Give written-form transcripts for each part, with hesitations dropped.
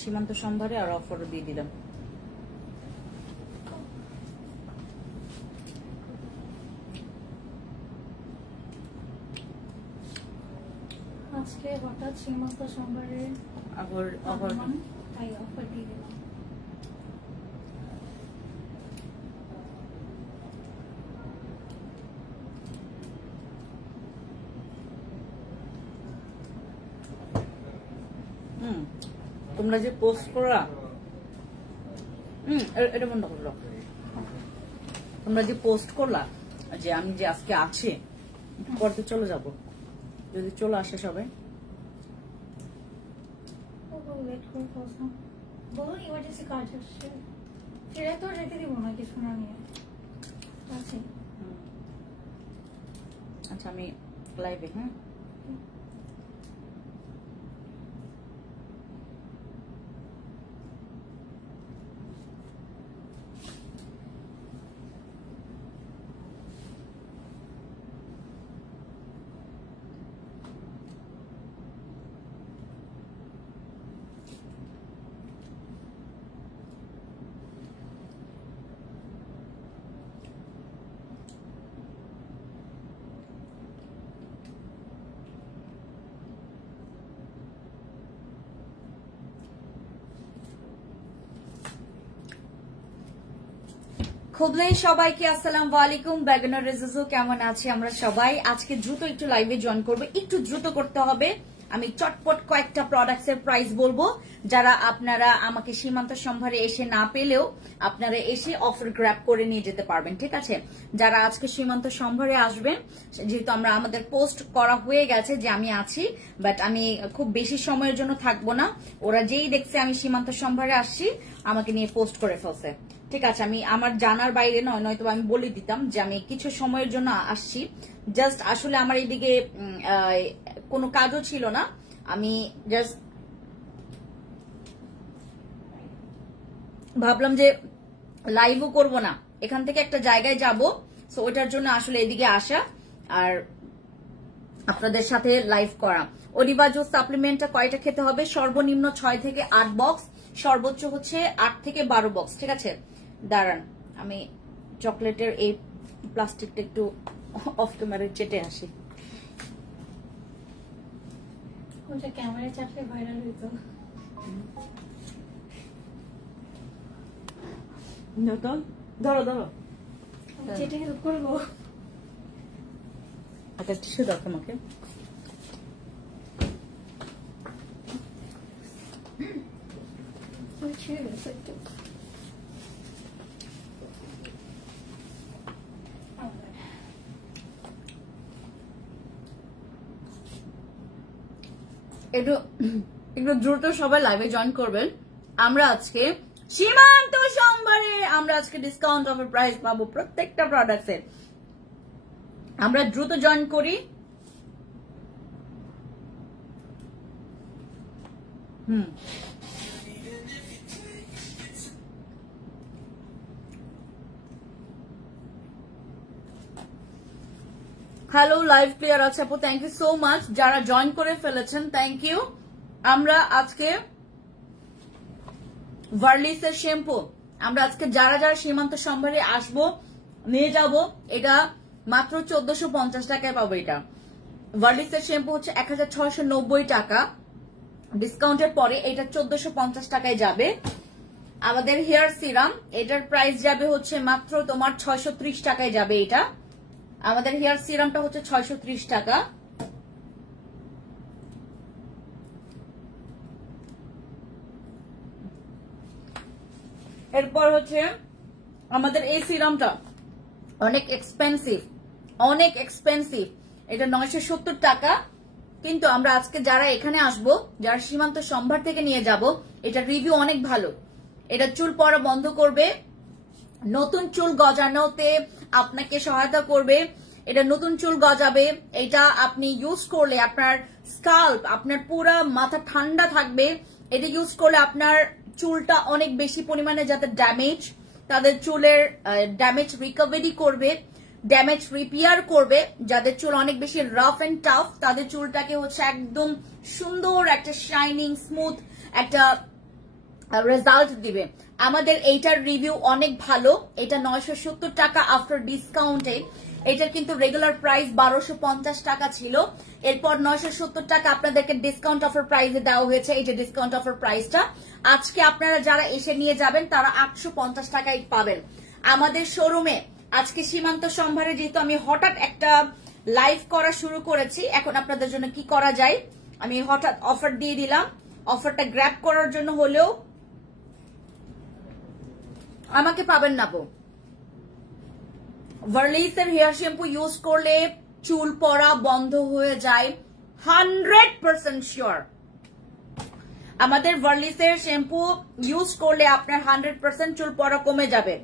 সীমান্ত সম্ভারে আর অফারও দিয়ে দিলাম। আজকে হঠাৎ সীমান্ত সম্ভারে অফার তাই অফার দিয়ে দিলাম। তোমরা যে পোস্ট করা এটা বন্ধ করলো, তোমরা যে পোস্ট করলা যে আমি যে আজকে আছে করতে চলে যাব, যদি চলে আসে সবাই বলুন ইমার্জেন্সি কাজ আসছে, ফিরে তো রেখে দিব না কিছু না নিয়ে আছে। আচ্ছা আমি লাইভে, হ্যাঁ খুবলেন সবাইকে আসসালামু আলাইকুম। বেগনার রেজু কেমন আছে? আমরা সবাই আজকে দ্রুত একটু লাইভে জয়েন করবো, একটু দ্রুত করতে হবে। আমি চটপট কয়েকটা প্রোডাক্টস এর প্রাইস বলবো, যারা আপনারা আমাকে সীমান্ত সম্ভারে এসে না পেলেও আপনারা এসে অফার গ্র্যাব করে নিয়ে যেতে পারবেন, ঠিক আছে? যারা আজকে সীমান্ত সম্ভারে আসবেন, যেহেতু আমাদের পোস্ট করা হয়ে গেছে যে আমি আছি, বাট আমি খুব বেশি সময়ের জন্য থাকবো না। ওরা যেই দেখছে আমি সীমান্ত সম্ভারে আসছি আমাকে নিয়ে পোস্ট করে ফেলছে, ঠিক আছে? আমি আমার জানার বাইরে নয়, নয়তো আমি বলে দিতাম যে আমি কিছু সময়ের জন্য আসছি। জাস্ট আসলে আমার এইদিকে কোনো কাজও ছিল না, আমি জাস্ট ভাবলাম যে লাইভও করব না, এখান থেকে একটা জায়গায় যাব, সো ওটার জন্য আসলে এদিকে আসা আর আপনাদের সাথে লাইভ করা। অলিভা জুস সাপ্লিমেন্টটা কয়টা খেতে হবে? সর্বনিম্ন 6 থেকে 8 বক্স, সর্বোচ্চ হচ্ছে 8 থেকে 12 বক্স, ঠিক আছে? দাঁড়ান আমি চকলেটের এই প্লাস্টিকটা একটু অফ ক্যামেরা চেটে আসি। ওটা ক্যামেরা চাপলে ভাইরাল হইতো। ধরো ধরো, চেটে হেল্প করবো। একটা টিস্যু দাও তোমাকে। একটু দ্রুত সবাই লাইভে জয়েন করবেন। আমরা আজকে সীমান্ত সম্ভারে আমরা আজকে ডিসকাউন্ট অফার প্রাইস পাবো প্রত্যেকটা প্রোডাক্টসের। আমরা দ্রুত জয়েন করি। হ্যালো, লাইভ ক্লিয়ার আছে আপু, থ্যাংক ইউ সো মাচ। যারা জয়েন করে ফেলেছেন থ্যাংক ইউ। আমরা আজকে ভার্লিসের শ্যাম্পু আমরা আজকে যারা যারা সীমান্ত সম্ভারে আসবো নিয়ে যাব, এটা মাত্র 1450 টাকায় পাবো। এটা ভার্লিসের শ্যাম্পু হচ্ছে 1690 টাকা, ডিসকাউন্টের পরে এটা 1450 টাকায় যাবে। আমাদের হেয়ার সিরাম এটার প্রাইস যাবে হচ্ছে মাত্র তোমার 630 টাকায় যাবে। এটা আমাদের হেয়ার সিরামটা হচ্ছে 630 টাকা। এরপর হচ্ছে আমাদের এই সিরামটা অনেক এক্সপেন্সিভ, অনেক এক্সপেন্সিভ, এটা 970 টাকা। কিন্তু আমরা আজকে যারা এখানে আসবো, যারা সীমান্ত সম্ভার থেকে নিয়ে যাব, এটা রিভিউ অনেক ভালো। এটা চুল পড়া বন্ধ করবে, নতুন চুল গজানোতে আপনাকে সহায়তা করবে, এটা নতুন চুল গজাবে। এটা আপনি ইউজ করলে আপনার স্কাল্প, আপনার পুরো মাথা ঠান্ডা থাকবে। এটা ইউজ করলে আপনার চুলটা অনেক বেশি পরিমাণে যাতে ড্যামেজ, তাদের চুলের ড্যামেজ রিকভারি করবে, ড্যামেজ রিপেয়ার করবে। যাদের চুল অনেক বেশি রাফ এন্ড টাফ, তাদের চুলটাকে হচ্ছে একদম সুন্দর একটা শাইনিং স্মুথ একটা রেজাল্ট দিবে। আমাদের এইটার রিভিউ অনেক ভালো, এটা 970 টাকা আফটার ডিসকাউন্টে। এটার কিন্তু রেগুলার প্রাইস 1250 টাকা ছিল, এরপর 970 টাকা আপনাদেরকে ডিসকাউন্ট অফার প্রাইসে দেওয়া হয়েছে। এই যে ডিসকাউন্ট অফার প্রাইসটা আজকে আপনারা যারা এসে নিয়ে যাবেন তারা 850 টাকায় পাবেন আমাদের শোরুমে। আজকে সীমান্ত সম্ভারে যেহেতু আমি হঠাৎ একটা লাইভ করা শুরু করেছি, এখন আপনাদের জন্য কি করা যায়, আমি হঠাৎ অফার দিয়ে দিলাম। অফারটা গ্র্যাব করার জন্য হলেও আমাকে পাবেন না। ভার্লিসের হেয়ার শ্যাম্পু ইউজ করলে চুল পড়া বন্ধ হয়ে যায়, 100% শিওর। আমাদের ভার্লিসের শ্যাম্পু ইউজ করলে আপনার 100% চুল পড়া কমে যাবে।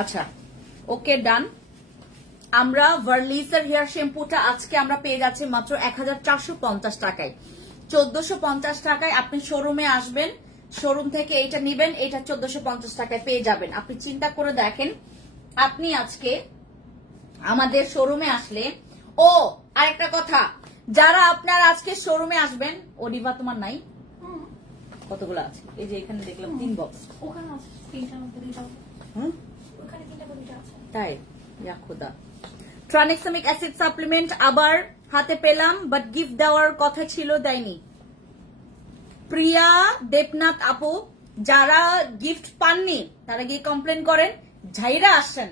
আচ্ছা, ওকে, ডান। আমরা ভার্লিসের হেয়ার শ্যাম্পুটা আজকে আমরা পেয়ে যাচ্ছি মাত্র 1450 টাকায়। 1450 টাকায় আপনি শোরুমে আসবেন, শোরুম থেকে এটা নিবেন, এটা 1450 টাকায় পেয়ে যাবেন। আপনি চিন্তা করে দেখেন, আপনি আজকে আমাদের শোরুমে আসলে, ও আরেকটা কথা, যারা আপনার আজকে শোরুমে আসবেন, ওডিবা তোমার নাই? কতগুলো আছে? এই যে এখানে দেখলাম 3 বক্স। ওখানে আছে 3টা মধ্যে 2টা। ওখানে 3টা করে 2টা আছে। তাই? ইয়া খোদা। ট্রানেক্সামিক অ্যাসিড সাপ্লিমেন্ট আবার হাতে পেলাম, বাট গিফট দেওয়ার কথা ছিল, দেয়নি। প্রিয়া দেবনাথ আপু, যারা গিফট পাননি তারা গিয়ে কমপ্লেন করেন, ঝাইরা আসছেন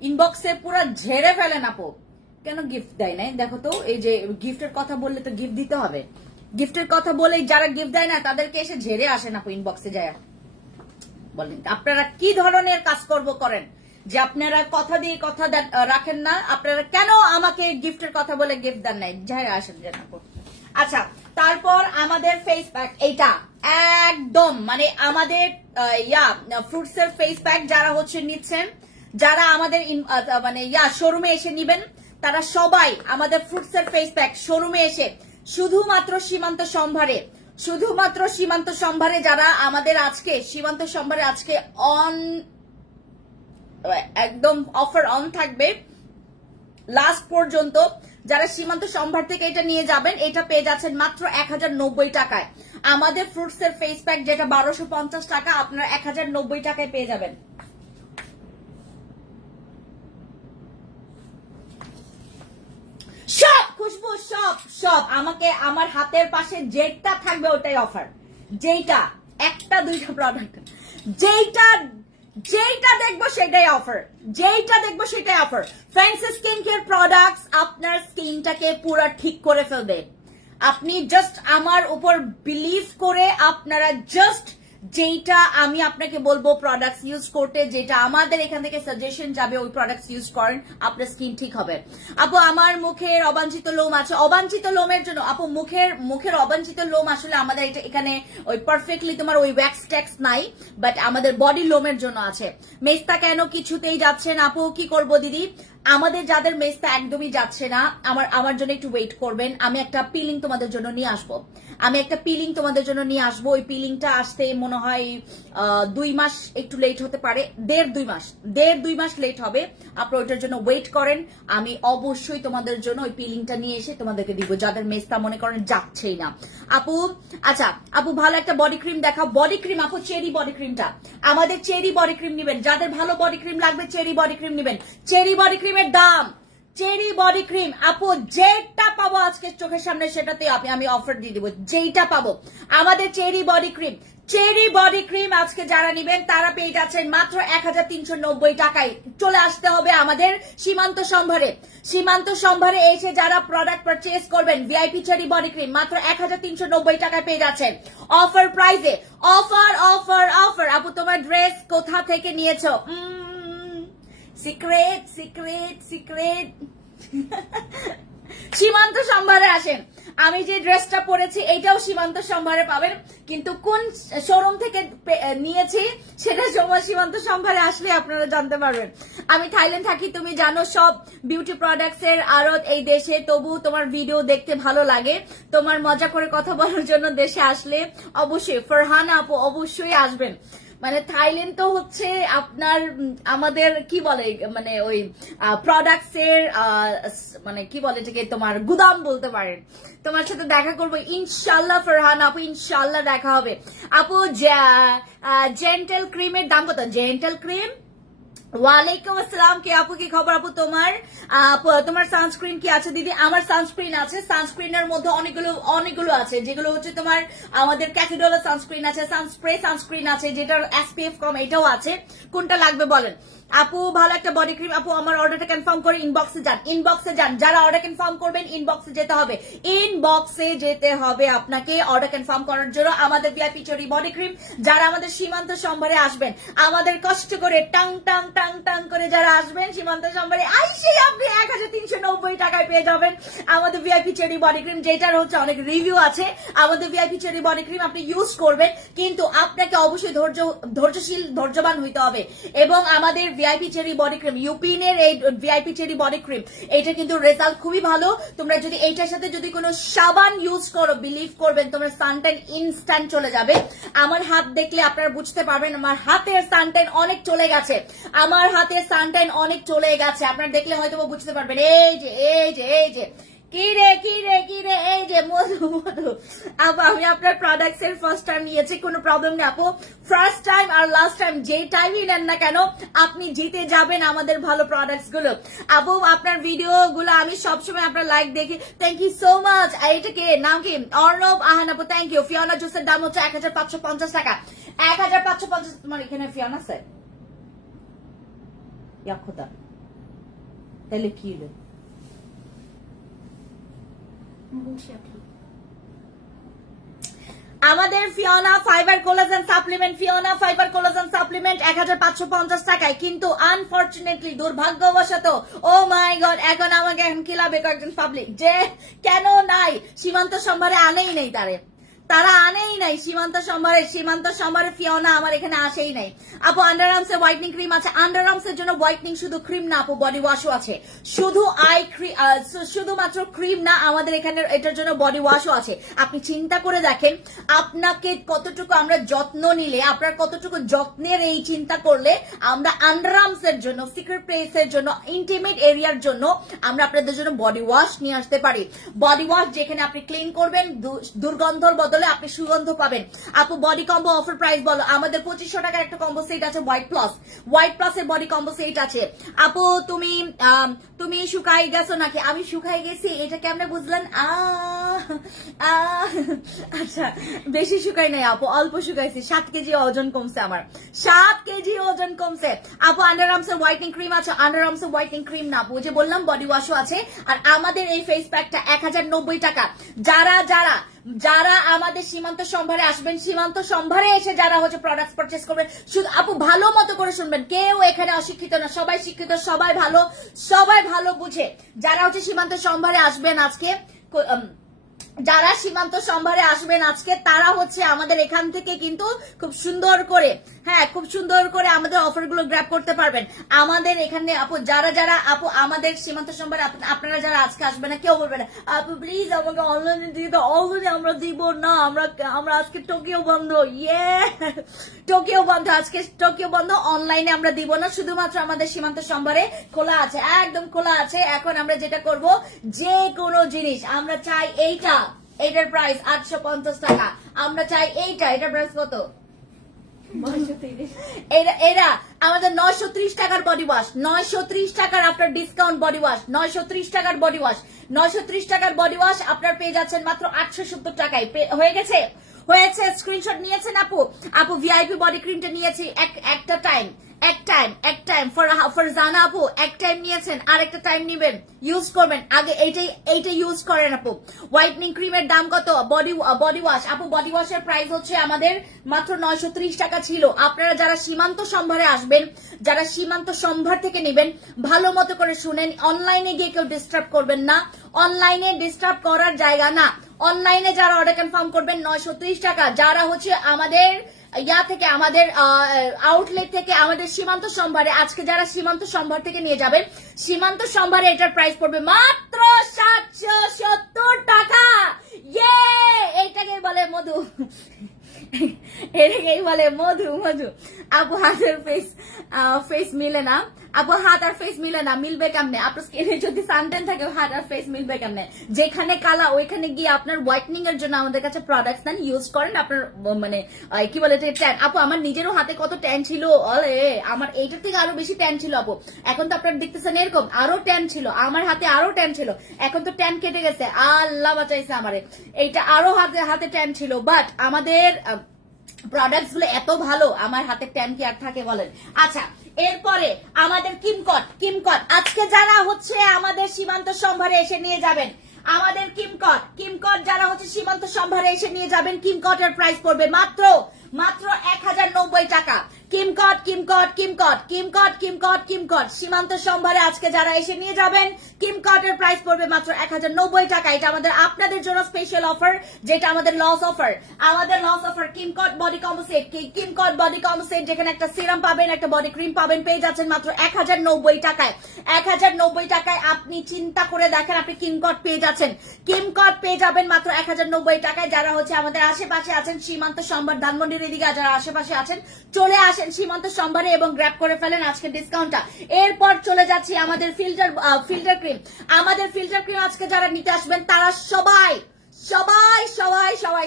ইনবক্সে পুরো ঝেড়ে ফেলেন আপু, কেন গিফট দেয় নাই দেখো তো। এই যে গিফটের কথা বললে তো গিফট দিতে হবে, গিফটের কথা বলে যারা গিফট দেয় না তাদেরকে এসে ঝেড়ে আসেন আপু ইনবক্সে যায়। বলেন আপনারা কি ধরনের কাজকর্ম করেন যে আপনারা কথা দিয়ে কথা রাখেন না? আপনারা কেন আমাকে গিফটের কথা বলে গিফট দেন নাই? ঝেড়ে আসেন যেন আপু। আচ্ছা, তারপর আমাদের ফেস প্যাক, এইটা একদম মানে আমাদের ফ্রুটস এর ফেস প্যাক যারা হচ্ছে নিচ্ছেন, যারা আমাদের মানে শোরুমে এসে নিবেন, তারা সবাই আমাদের ফ্রুটস এর ফেস প্যাক শোরুমে এসে শুধুমাত্র সীমান্ত সম্ভারে যারা আমাদের আজকে সীমান্ত সম্ভারে আজকে একদম অফার অন থাকবে লাস্ট পর্যন্ত। যারা সীমান্ত সম্ভার থেকে এটা নিয়ে যাবেন, এটা পেয়ে যাচ্ছেন মাত্র 1090 টাকায়। আমাদের ফ্রুটস এর ফেস প্যাক যেটা 1250 টাকা, আপনারা 1090 টাকায় পেয়ে যাবেন। সব খুশবু সব আমাকে আমার হাতের পাশে যেটা থাকবে ওটাই অফার। যেটা একটা দুইটা প্রোডাক্ট, যেটা দেখবো সেটাই offer, fancy skin care products আপনার স্কিনটাকে পুরো ঠিক করে ফেলবে। আপনি জাস্ট আমার উপর বিলিভ করে আপনারা জাস্ট যেটা আমি আপনাকে বলবো প্রোডাক্টস ইউজ করতে, যেটা আমাদের এখান থেকে সাজেশন যাবে, ওই প্রোডাক্টস ইউজ করেন, আপনার স্কিন ঠিক হবে। আপু আমার মুখের অবাঞ্ছিত লোম আছে, অবাঞ্ছিত লোমের জন্য আপু মুখের অবাঞ্ছিত লোম আসলে আমাদের এখানে ওই পারফেক্টলি তোমার ওই ওয়্যাক্স ট্যাক্স নাই, বাট আমাদের বডি লোমের জন্য আছে। মেস্তা কেন কিছুতেই যাচ্ছে না আপু, কি করব দিদি? আমাদের যাদের মেস্তা একদমই যাচ্ছে না, আমার জন্য একটু ওয়েট করবেন। আমি একটা পিলিং তোমাদের জন্য নিয়ে আসবো, ওই পিলিংটা আসতে মনে হয় 2 মাস একটু লেট হতে পারে, 1.5 মাস লেট হবে। আপনারা ওইটার জন্য ওয়েট করেন, আমি অবশ্যই তোমাদের জন্য ওই পিলিংটা নিয়ে এসে তোমাদেরকে দিব, যাদের মেস্তা মনে করেন যাচ্ছেই না। আপু আচ্ছা আপু ভালো একটা বডি ক্রিম দেখাও। বডি ক্রিম আপু চেরি বডি ক্রিমটা, আমাদের চেরি বডি ক্রিম নিবেন, যাদের ভালো বডি ক্রিম লাগবে চেরি বডি ক্রিম নিবেন। চেরি বডি ক্রিমের দাম, চেরি বডি ক্রিম আপু যেটা পাবো আজকে চোখের সামনে সেটাতে আমি অফার দিয়ে দিব, যেটা পাবো আমাদের চেরি বডি ক্রিম আজকে যারা নিবেন তারা পেয়ে যাচ্ছেন মাত্র 1390 টাকায়। চলে আসতে হবে আমাদের সীমান্ত সম্ভারে এসে যারা প্রোডাক্ট পারচেজ করবেন, ভিআইপি চেরি বডি ক্রিম মাত্র 1390 টাকায় পেয়ে যাচ্ছেন অফার প্রাইসে। অফার আপু তোমার ড্রেস কোথা থেকে নিয়েছো? সিক্রেট সীমান্ত সম্ভারে আসেন। আমি যে ড্রেসটা পরেছি এটাও সীমান্ত সম্ভারে পাবেন, কিন্তু কোন শোরুম থেকে নিয়েছি সেটা সময় সীমান্ত সম্ভারে আসলে আপনারা জানতে পারবেন। আমি থাইল্যান্ড থাকি, তুমি জানো সব বিউটি প্রোডাক্টস এর আড়ত এই দেশে, তবু তোমার ভিডিও দেখতে ভালো লাগে, তোমার মজা করে কথা বলার জন্য দেশে আসলে অবশ্যই ফারহানা আপু অবশ্যই আসবেন। মানে থাইল্যান্ড তো হচ্ছে আপনার আমাদের কি বলে মানে ওই প্রোডাক্টস এর মানে কি বলে এটাকে তোমার গুদাম বলতে পারেন। তোমার সাথে দেখা করবো ইনশাল্লাহ ফারহানা আপু, ইনশাল্লাহ দেখা হবে আপু। জেন্টাল ক্রিমের দাম কত? জেন্টাল ক্রিম ওয়ালাইকুম আসসালাম, কে আপু কি খবর আপু? তোমার সানস্ক্রিন কি আছে দিদি? আমার সানস্ক্রিন আছে, সানস্ক্রিনের মধ্যে অনেকগুলো আছে, যেগুলো হচ্ছে তোমার আমাদের ক্যাথিড্রাল সানস্ক্রিন আছে, সানস্প্রে সানস্ক্রিন আছে যেটার এসপিএফ কম, এটাও আছে। কোনটা লাগবে বলেন আপু? ভালো একটা বডি ক্রিম আপু, আমার অর্ডারটা কনফার্ম করে ইনবক্সে যান, ইনবক্সে যান। যারা অর্ডার কনফার্ম করবেন ইনবক্সে যেতে হবে, ইনবক্সে যেতে হবে আপনাকে অর্ডার কনফার্ম করার জন্য। আমাদের ভিআইপি চরি বডি ক্রিম যারা আমাদের সীমান্ত সম্ভারে আসবেন, আমাদের কষ্ট করে টাং টাং টাং টাং করে যারা আসবেন সীমান্ত সম্ভারে, আইসেই আপনি 1390 টাকায় পেয়ে যাবেন আমাদের ভিআইপি চেরি বডি ক্রিম, যেটার হচ্ছে অনেক রিভিউ আছে। আমাদের ভিআইপি চেরি বডি ক্রিম আপনি ইউজ করবেন, কিন্তু আপনাকে অবশ্যই ধৈর্যশীল ধৈর্যবান হইতে হবে। এবং আমাদের ভিআইপি চেরি বডি ক্রিম, ইউপিনের এই ভিআইপি চেরি বডি ক্রিম, এটা কিন্তু রেজাল্ট খুবই ভালো। তোমরা যদি এইটার সাথে যদি কোনো সাবান ইউজ করো, বিলিভ করবেন তোমরা সানটাইন ইনস্ট্যান্ট চলে যাবে। আমার হাত দেখলে আপনারা বুঝতে পারবেন আমার হাতের সানটাইন অনেক চলে গেছে, আমার হাতের সানটাইন অনেক চলে গেছে, আপনারা দেখলে হয়তো বুঝতে পারবেন। এই যে এই যে এই যে কি রে এই যে মধু আপু, আমি আপনার প্রোডাক্টস এর ফার্স্ট টাইম নিয়েছি, কোনো প্রবলেম নেই আপু। ফার্স্ট টাইম আর লাস্ট টাইম যে টাইমই নেন না কেন আপনি জিতে যাবেন আমাদের ভালো প্রোডাক্টস গুলো আপু। আপনার ভিডিও গুলো আমি সবসময় আপনার লাইক দেখি, থ্যাংক ইউ সো মাচ। এটাকে নাম কি? অর্ণব আহান আপু, থ্যাংক ইউ। ফিওনা জুসের দাম হচ্ছে 1550 টাকা, 1550। তোমার এখানে ফিওনা আছে ইয়াক্ষতা, তাহলে কি হলো? আমাদের Fiona fibre collagen supplement, Fiona fibre collagen supplement 1550 টাকায়, কিন্তু আনফরচুনেটলি দুর্ভাগ্যবশত ও মাই গড এখন আমাকে এখন কিলাবে কয়েকজন পাবলিক যে কেন নাই সীমান্ত সম্ভারে আনেই নেই, তারা আনেই নাই সীমান্ত সম্ভারে ফিওনা আমার এখানে আসেই নাই আপু। আন্ডারআর্মস এর হোয়াইটনিং ক্রিম আছে, আন্ডারআর্মস এর জন্য হোয়াইটনিং শুধু ক্রিম না আপু, বডি ওয়াশও আছে। শুধুমাত্র ক্রিম না, আমাদের এখানে এটার জন্য বডি ওয়াশও আছে। আপনি চিন্তা করে দেখেন আপনাকে কতটুকু আমরা যত্ন নিলে, আপনার কতটুকু যত্নের এই চিন্তা করলে আমরা আন্ডারআর্মস এর জন্য, সিক্রেট প্লেস এর জন্য, ইন্টিমেট এরিয়ার জন্য আমরা আপনাদের জন্য বডি ওয়াশ নিয়ে আসতে পারি। বডি ওয়াশ যেখানে আপনি ক্লিন করবেন, দুর্গন্ধর বদলে আপনি সুগন্ধ পাবেন আপু। বডি কম্বো অফার প্রাইস বলো, আমাদের 2500 টাকার একটা কম্বো সেট আছে, হোয়াইট প্লাস এর বডি কম্বো সেট আছে আপু। তুমি শুকাই গেছো নাকি? আমি শুকাই গেছি, এটা কেমনে বুঝলেন? আচ্ছা বেশি শুকাই নাই আপু, অল্প শুকাইছি, 7 কেজি ওজন কমছে আমার, 7 কেজি ওজন কমছে আপু। আন্ডারআর্মস এর হোয়াইটনিং ক্রিম আছে, আন্ডারআর্মস এর হোয়াইটনিং ক্রিম না আপু, যে বললাম বডি ওয়াশও আছে। আর আমাদের এই ফেস প্যাকটা 1090 টাকা। যারা আমাদের সীমান্ত সম্ভারে আসবেন, সীমান্ত সম্ভারে এসে যারা হচ্ছে প্রোডাক্ট পারচেস করবেন, শুধু আপু ভালো মতো করে শুনবেন, কেউ এখানে অশিক্ষিত না, সবাই শিক্ষিত, সবাই ভালো বুঝে। যারা হচ্ছে সীমান্ত সম্ভারে আসবেন আজকে, যারা সীমান্ত সম্ভারে আসবেন আজকে, তারা হচ্ছে আমাদের এখান থেকে কিন্তু খুব সুন্দর করে, হ্যাঁ খুব সুন্দর করে আমাদের অফার গুলো গ্র্যাব করতে পারবেন। আমাদের এখানে আপু যারা আপু আমাদের সীমান্ত সম্ভারে আপনারা যারা আজকে আসবেন না, কেউ বলবেন আপু প্লিজ আমাকে অনলাইনে দিয়ে দাও, অনলাইনে আমরা দিব না, আমরা আজকে টোকিও বন্ধ, টোকিও বন্ধ, আজকে টোকিও বন্ধ, অনলাইনে আমরা দিব না, শুধুমাত্র আমাদের সীমান্ত সম্ভারে খোলা আছে, একদম খোলা আছে। এখন আমরা যেটা করব, যে কোনো জিনিস আমরা চাই এইটার প্রাইস 850 টাকা, আমরা চাই এটার প্রাইস কত? এরা আমাদের 930 টাকার বডি ওয়াশ, 930 টাকার আফটার ডিসকাউন্ট বডি ওয়াশ, 930 টাকার বডি ওয়াশ, 930 টাকার বডি ওয়াশ আপনার পেয়ে যাচ্ছেন মাত্র 870 টাকায়। হয়ে গেছে স্ক্রিনশট নিয়েছেন আপু ভিআইপি বডি ক্রিমটা নিয়েছি একটা টাইম, এক টাইম ফর জানা আপু, এক টাইম নিয়েছেন, আরেকটা টাইম নিবেন, ইউজ করবেন, আগে এইটা ইউজ করেন আপু। হোয়াইটনিং ক্রিমের দাম কত? বডি ওয়াশ আপু, বডি ওয়াশের প্রাইস হচ্ছে আমাদের মাত্র 930 টাকা ছিল। আপনারা যারা সীমান্ত সম্ভারে আসবেন, যারা সীমান্ত সম্ভার থেকে নেবেন, ভালো মতো করে শুনেন, অনলাইনে গিয়ে কেউ ডিস্টার্ব করবেন না, অনলাইনে ডিস্টার্ব করার জায়গা না। অনলাইনে যারা অর্ডার কনফার্ম করবেন 930 টাকা, যারা হচ্ছে আমাদের থেকে আমাদের আউটলেট থেকে আমাদের সীমান্ত সম্ভারে, আজকে যারা সীমান্ত সম্ভার থেকে নিয়ে যাবেন, সীমান্ত সম্ভারে এটার প্রাইস পড়বে মাত্র 770 টাকা। ইয়ে, এইটাকে বলে মধু, এটাকেই বলে মধু। আপু হাতের ফেস মিলে না, আপু হাত আর ফেস মিলে না, মিলবে কেমনে? আপনার স্কিনে যদি সানটেন থাকে হাত আর ফেস মিলবে কেমনে? যেখানে কালা ওইখানে গিয়ে আপনার হোয়াইটনিং এর জন্য আমাদের কাছে প্রোডাক্টস নেন, ইউজ করেন, আপনার মানে কি বলে ট্যান। আপু আমার নিজেরও হাতে কত ট্যান ছিল, আমার এইটার থেকে আরো বেশি ট্যান ছিল আপু। এখন তো আপনারা দেখতেছেন এরকম আরো ট্যান ছিল, আমার হাতে আরো ট্যান ছিল, এখন তো ট্যান কেটে গেছে, আল্লাহ বাঁচাইছে আমারে। এইটা আরো হাতে ট্যান ছিল, বাট আমাদের প্রোডাক্টস গুলো এত ভালো, আমার হাতে ট্যান কি আর থাকে বলেন? আচ্ছা, এরপরে আমাদের কিমকট আজকে যারা হচ্ছে আমাদের সীমান্ত সম্ভারে এসে নিয়ে যাবেন, আমাদের কিমকট যারা হচ্ছে সীমান্ত সম্ভারে এসে নিয়ে যাবেন, কিমকটের প্রাইস পড়বে মাত্র 1090 টাকা। কিমকট সীমান্ত সম্ভারে আজকে যারা এসে নিয়ে যাবেন, কিমকটের প্রাইস পড়বে মাত্র 1090 টাকা। এটা আমাদের আপনাদের জন্য স্পেশাল অফার, যেটা আমাদের লস অফার। কিমকট বডি কম্পোসিট, যেখানে একটা সিরাম পাবেন, একটা বডি ক্রিম পাবেন, পেয়ে যাচ্ছেন মাত্র 1090 টাকায়। 1090 টাকায় আপনি চিন্তা করে দেখেন, আপনি কিমকট পেয়ে যাচ্ছেন, কিমকট পেয়ে যাবেন মাত্র 1090 টাকায়। যারা হচ্ছে আমাদের আশেপাশে আছেন, সীমান্ত সম্ভার ধানমন্ডির এদিকে যারা আশেপাশে আছেন, চলে আসেন সীমান্ত সম্ভারে এবং গ্র্যাব করে ফেলেন আজকে ডিসকাউন্টটা। এরপর চলে যাচ্ছি আমাদের ফিল্টার ক্রিম। আমাদের ফিল্টার ক্রিম আজকে যারা নিতে আসবেন, তারা সবাই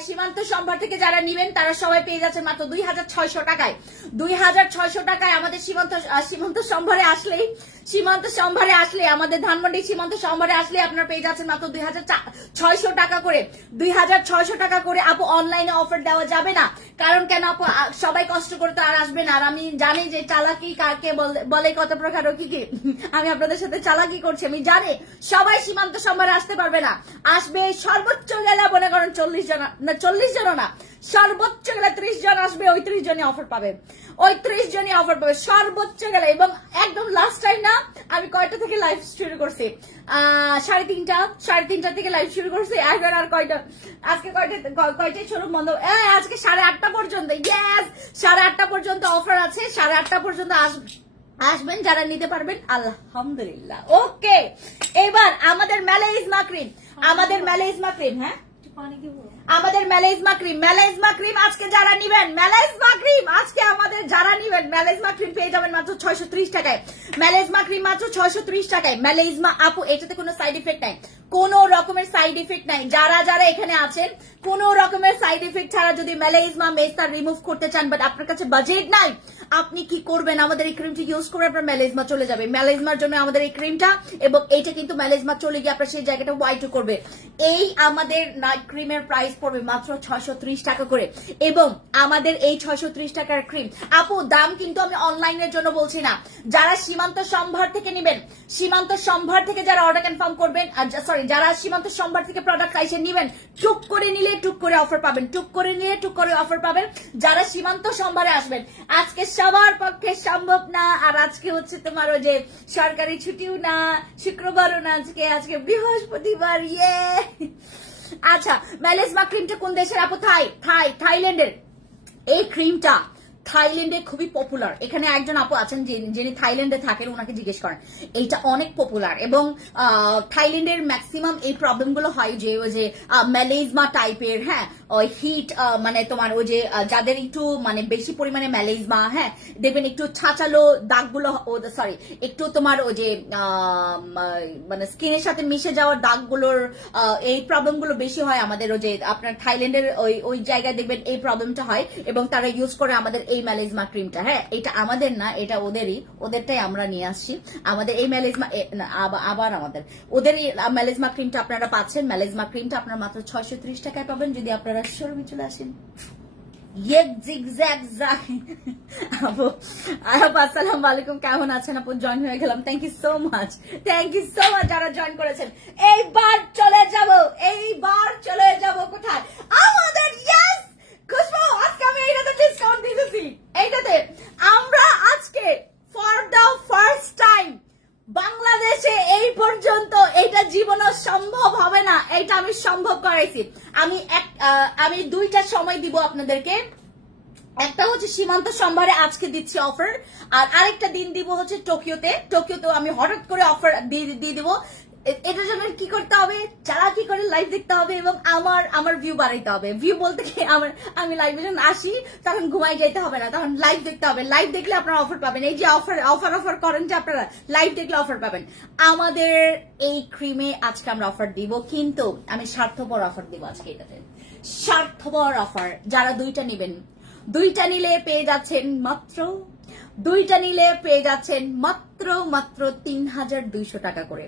সীমান্ত সম্ভার থেকে যারা নিবেন, তারা সবাই পেয়ে যাচ্ছেন মাত্র 2600 টাকায়। 2600 টাকায় আমাদের সীমান্ত সম্ভারে আসলে আমাদের ধানমন্ডি সীমান্ত সম্ভারে আসলে আপনারা পেয়ে যাচ্ছেন মাত্র 2600 টাকা করে। 2600 টাকা করে আপু অনলাইনে অফার দেওয়া যাবে না, কারণ কেন আপু, সবাই কষ্ট করে তো আর আসবে না। আর আমি জানি যে চালাকি কাকে বলে, কত প্রকার কি আমি আপনাদের সাথে চালাকি করছি, আমি জানি। সবাই সীমান্ত সম্ভারে আসতে পারবে না, আসবে সর্বোচ্চ গেলে মনে করেন 40 জন না, সর্বোচ্চ গেলে 30 জন আসবে, ওই 30 জনই অফার পাবে, সর্বোচ্চ গেলে। এবং একদম লাস্ট টাইম না, আমি কয়টা থেকে লাইভ শুরু করছি, 3:30 থেকে লাইভ শুরু করছি। এখন আর কয়টা, আজকে কয়টায় শুরু বন্ধ, আজকে 8:30 পর্যন্ত। ইয়েস, 8:30 পর্যন্ত অফার আছে, 8:30 পর্যন্ত আসবেন যারা নিতে পারবেন, আলহামদুলিল্লাহ। ওকে, এবার আমাদের ম্যালেইজমা ক্রিম, হ্যাঁ আমাদের ম্যালেইজমা ক্রিম আজকে যারা নিবেন, ম্যালেইজমা ক্রিম পেয়ে যাবেন মাত্র 630 টাকায়। ম্যালেইজমা ক্রিম মাত্র 630 টাকায়। ম্যালেইজমা আপু, এটাতে কোনো সাইড ইফেক্ট নাই, কোনো রকমের সাইড ইফেক্ট নাই। যারা এখানে আছেন, কোনো রকমের সাইড ইফেক্ট ছাড়া যদি ম্যালেইজমা মেস্তা রিমুভ করতে চান, বাট আপনার কাছে বাজেট নাই, আপনি কি করবেন? আমাদের এই ক্রিমটি ইউজ করে আপনার ম্যালেইজমা চলে যাবে। ম্যালেইজমার জন্য আমাদের এই ক্রিমটা, এবং এইটা কিন্তু ম্যালেইজমা চলে গিয়ে আপনার সেই জায়গাটা হোয়াইটও করবে। এই আমাদের নাইট ক্রিমের প্রাইস পড়বে মাত্র 630 টাকা করে। এবং আমাদের এই 630 টাকার ক্রিম আপু, দাম কিন্তু আমি অনলাইনের জন্য বলছি না, যারা সীমান্ত সম্ভার থেকে নেবেন, সীমান্ত সম্ভার থেকে যারা অর্ডার কনফার্ম করবেন, যারা সীমান্ত সম্ভার থেকে প্রোডাক্ট আইসে নিবেন, টুক করে নিলে টুক করে অফার পাবেন। যারা সীমান্ত সম্ভারে আসবেন, আজকে সবার পক্ষে সম্ভব না, আর আজকে হচ্ছে তোমার ওই যে সরকারি ছুটিও না, শুক্রবারও না, আজকে বৃহস্পতিবার। ইয়ে, আচ্ছা, ম্যালেইজমা ক্রিমটা কোন দেশের আপু? থাইল্যান্ডের। এই ক্রিমটা থাইল্যান্ডে খুবই পপুলার। এখানে একজন আপু আছেন যিনি থাইল্যান্ডে থাকেন, ওনাকে জিজ্ঞেস করেন, এইটা অনেক পপুলার। এবং থাইল্যান্ডের ম্যাক্সিমাম এই প্রবলেম গুলো হয় যে ওই যে ম্যালেইজমা টাইপের, হ্যাঁ, ওই হিট, মানে তোমার ওই যে যাদের একটু মানে বেশি পরিমাণে ম্যালেইজমা, হ্যাঁ, দেখবেন একটু ছাচালো দাগগুলো, একটু তোমার ওই যে মানে স্কিনের সাথে মিশে যাওয়ার দাগগুলোর এই প্রবলেম গুলো বেশি হয় আমাদের। ওই যে আপনার থাইল্যান্ডের ওই জায়গায় দেখবেন এই প্রবলেমটা হয়, এবং তারা ইউজ করে আমাদের এই ম্যালেইজমা ক্রিমটা। হ্যাঁ, এটা আমাদের না, এটা ওদেরটাই আমরা নিয়ে আসছি। আমাদের এই ম্যালেইজমা, আবার ওদের ম্যালেইজমা ক্রিমটা আপনারা পাচ্ছেন। ম্যালেইজমা ক্রিমটা আপনারা মাত্র 630 টাকায় পাবেন যদি আপনারা শোরুমে চলে আসেন। আপু আসসালামু আলাইকুম, কেমন আছেন আপু? জয়েন হয়ে গেলাম, থ্যাংক ইউ সো মাচ যারা জয়েন করেছেন। এইবার চলে যাব কোথায়? আমাদের ইয়েস খুশবু, আজকে আমি এইটাতে ডিসকাউন্ট দিতেছি। এইটাতে আমরা আজকে ফর দ্য ফার্স্ট টাইম বাংলাদেশে এই পর্যন্ত এটা জীবনে সম্ভব হবে না, এটা আমি সম্ভব করাইছি। আমি দুইটা সময় দিব আপনাদেরকে। একটা হচ্ছে সীমান্ত সম্ভারে আজকে দিচ্ছি অফার, আর আরেকটা দিন দিব হচ্ছে টোকিওতে আমি হঠাৎ করে অফার দিয়ে দিব। এটার জন্য কি করতে হবে, যারা কি করে লাইভ দেখতে হবে এবং আমার ভিউ বাড়াইতে হবে। ভিউ বলতে কি, আমি লাইভে যখন আসি তখন ঘুমাই যেতে হবে না, তখন লাইভ দেখতে হবে। লাইভ দেখলে আপনারা অফার পাবেন। এই যে অফার করেন যে আপনারা লাইভ দেখলে অফার পাবেন। আমাদের এই ক্রিমে আজকে আমরা অফার দিব, কিন্তু আমি স্বার্থপর অফার দিব আজকে। এটাতে স্বার্থপর অফার। যারা দুইটা নিলে পেয়ে যাচ্ছেন মাত্র ৩,২০০ টাকা করে।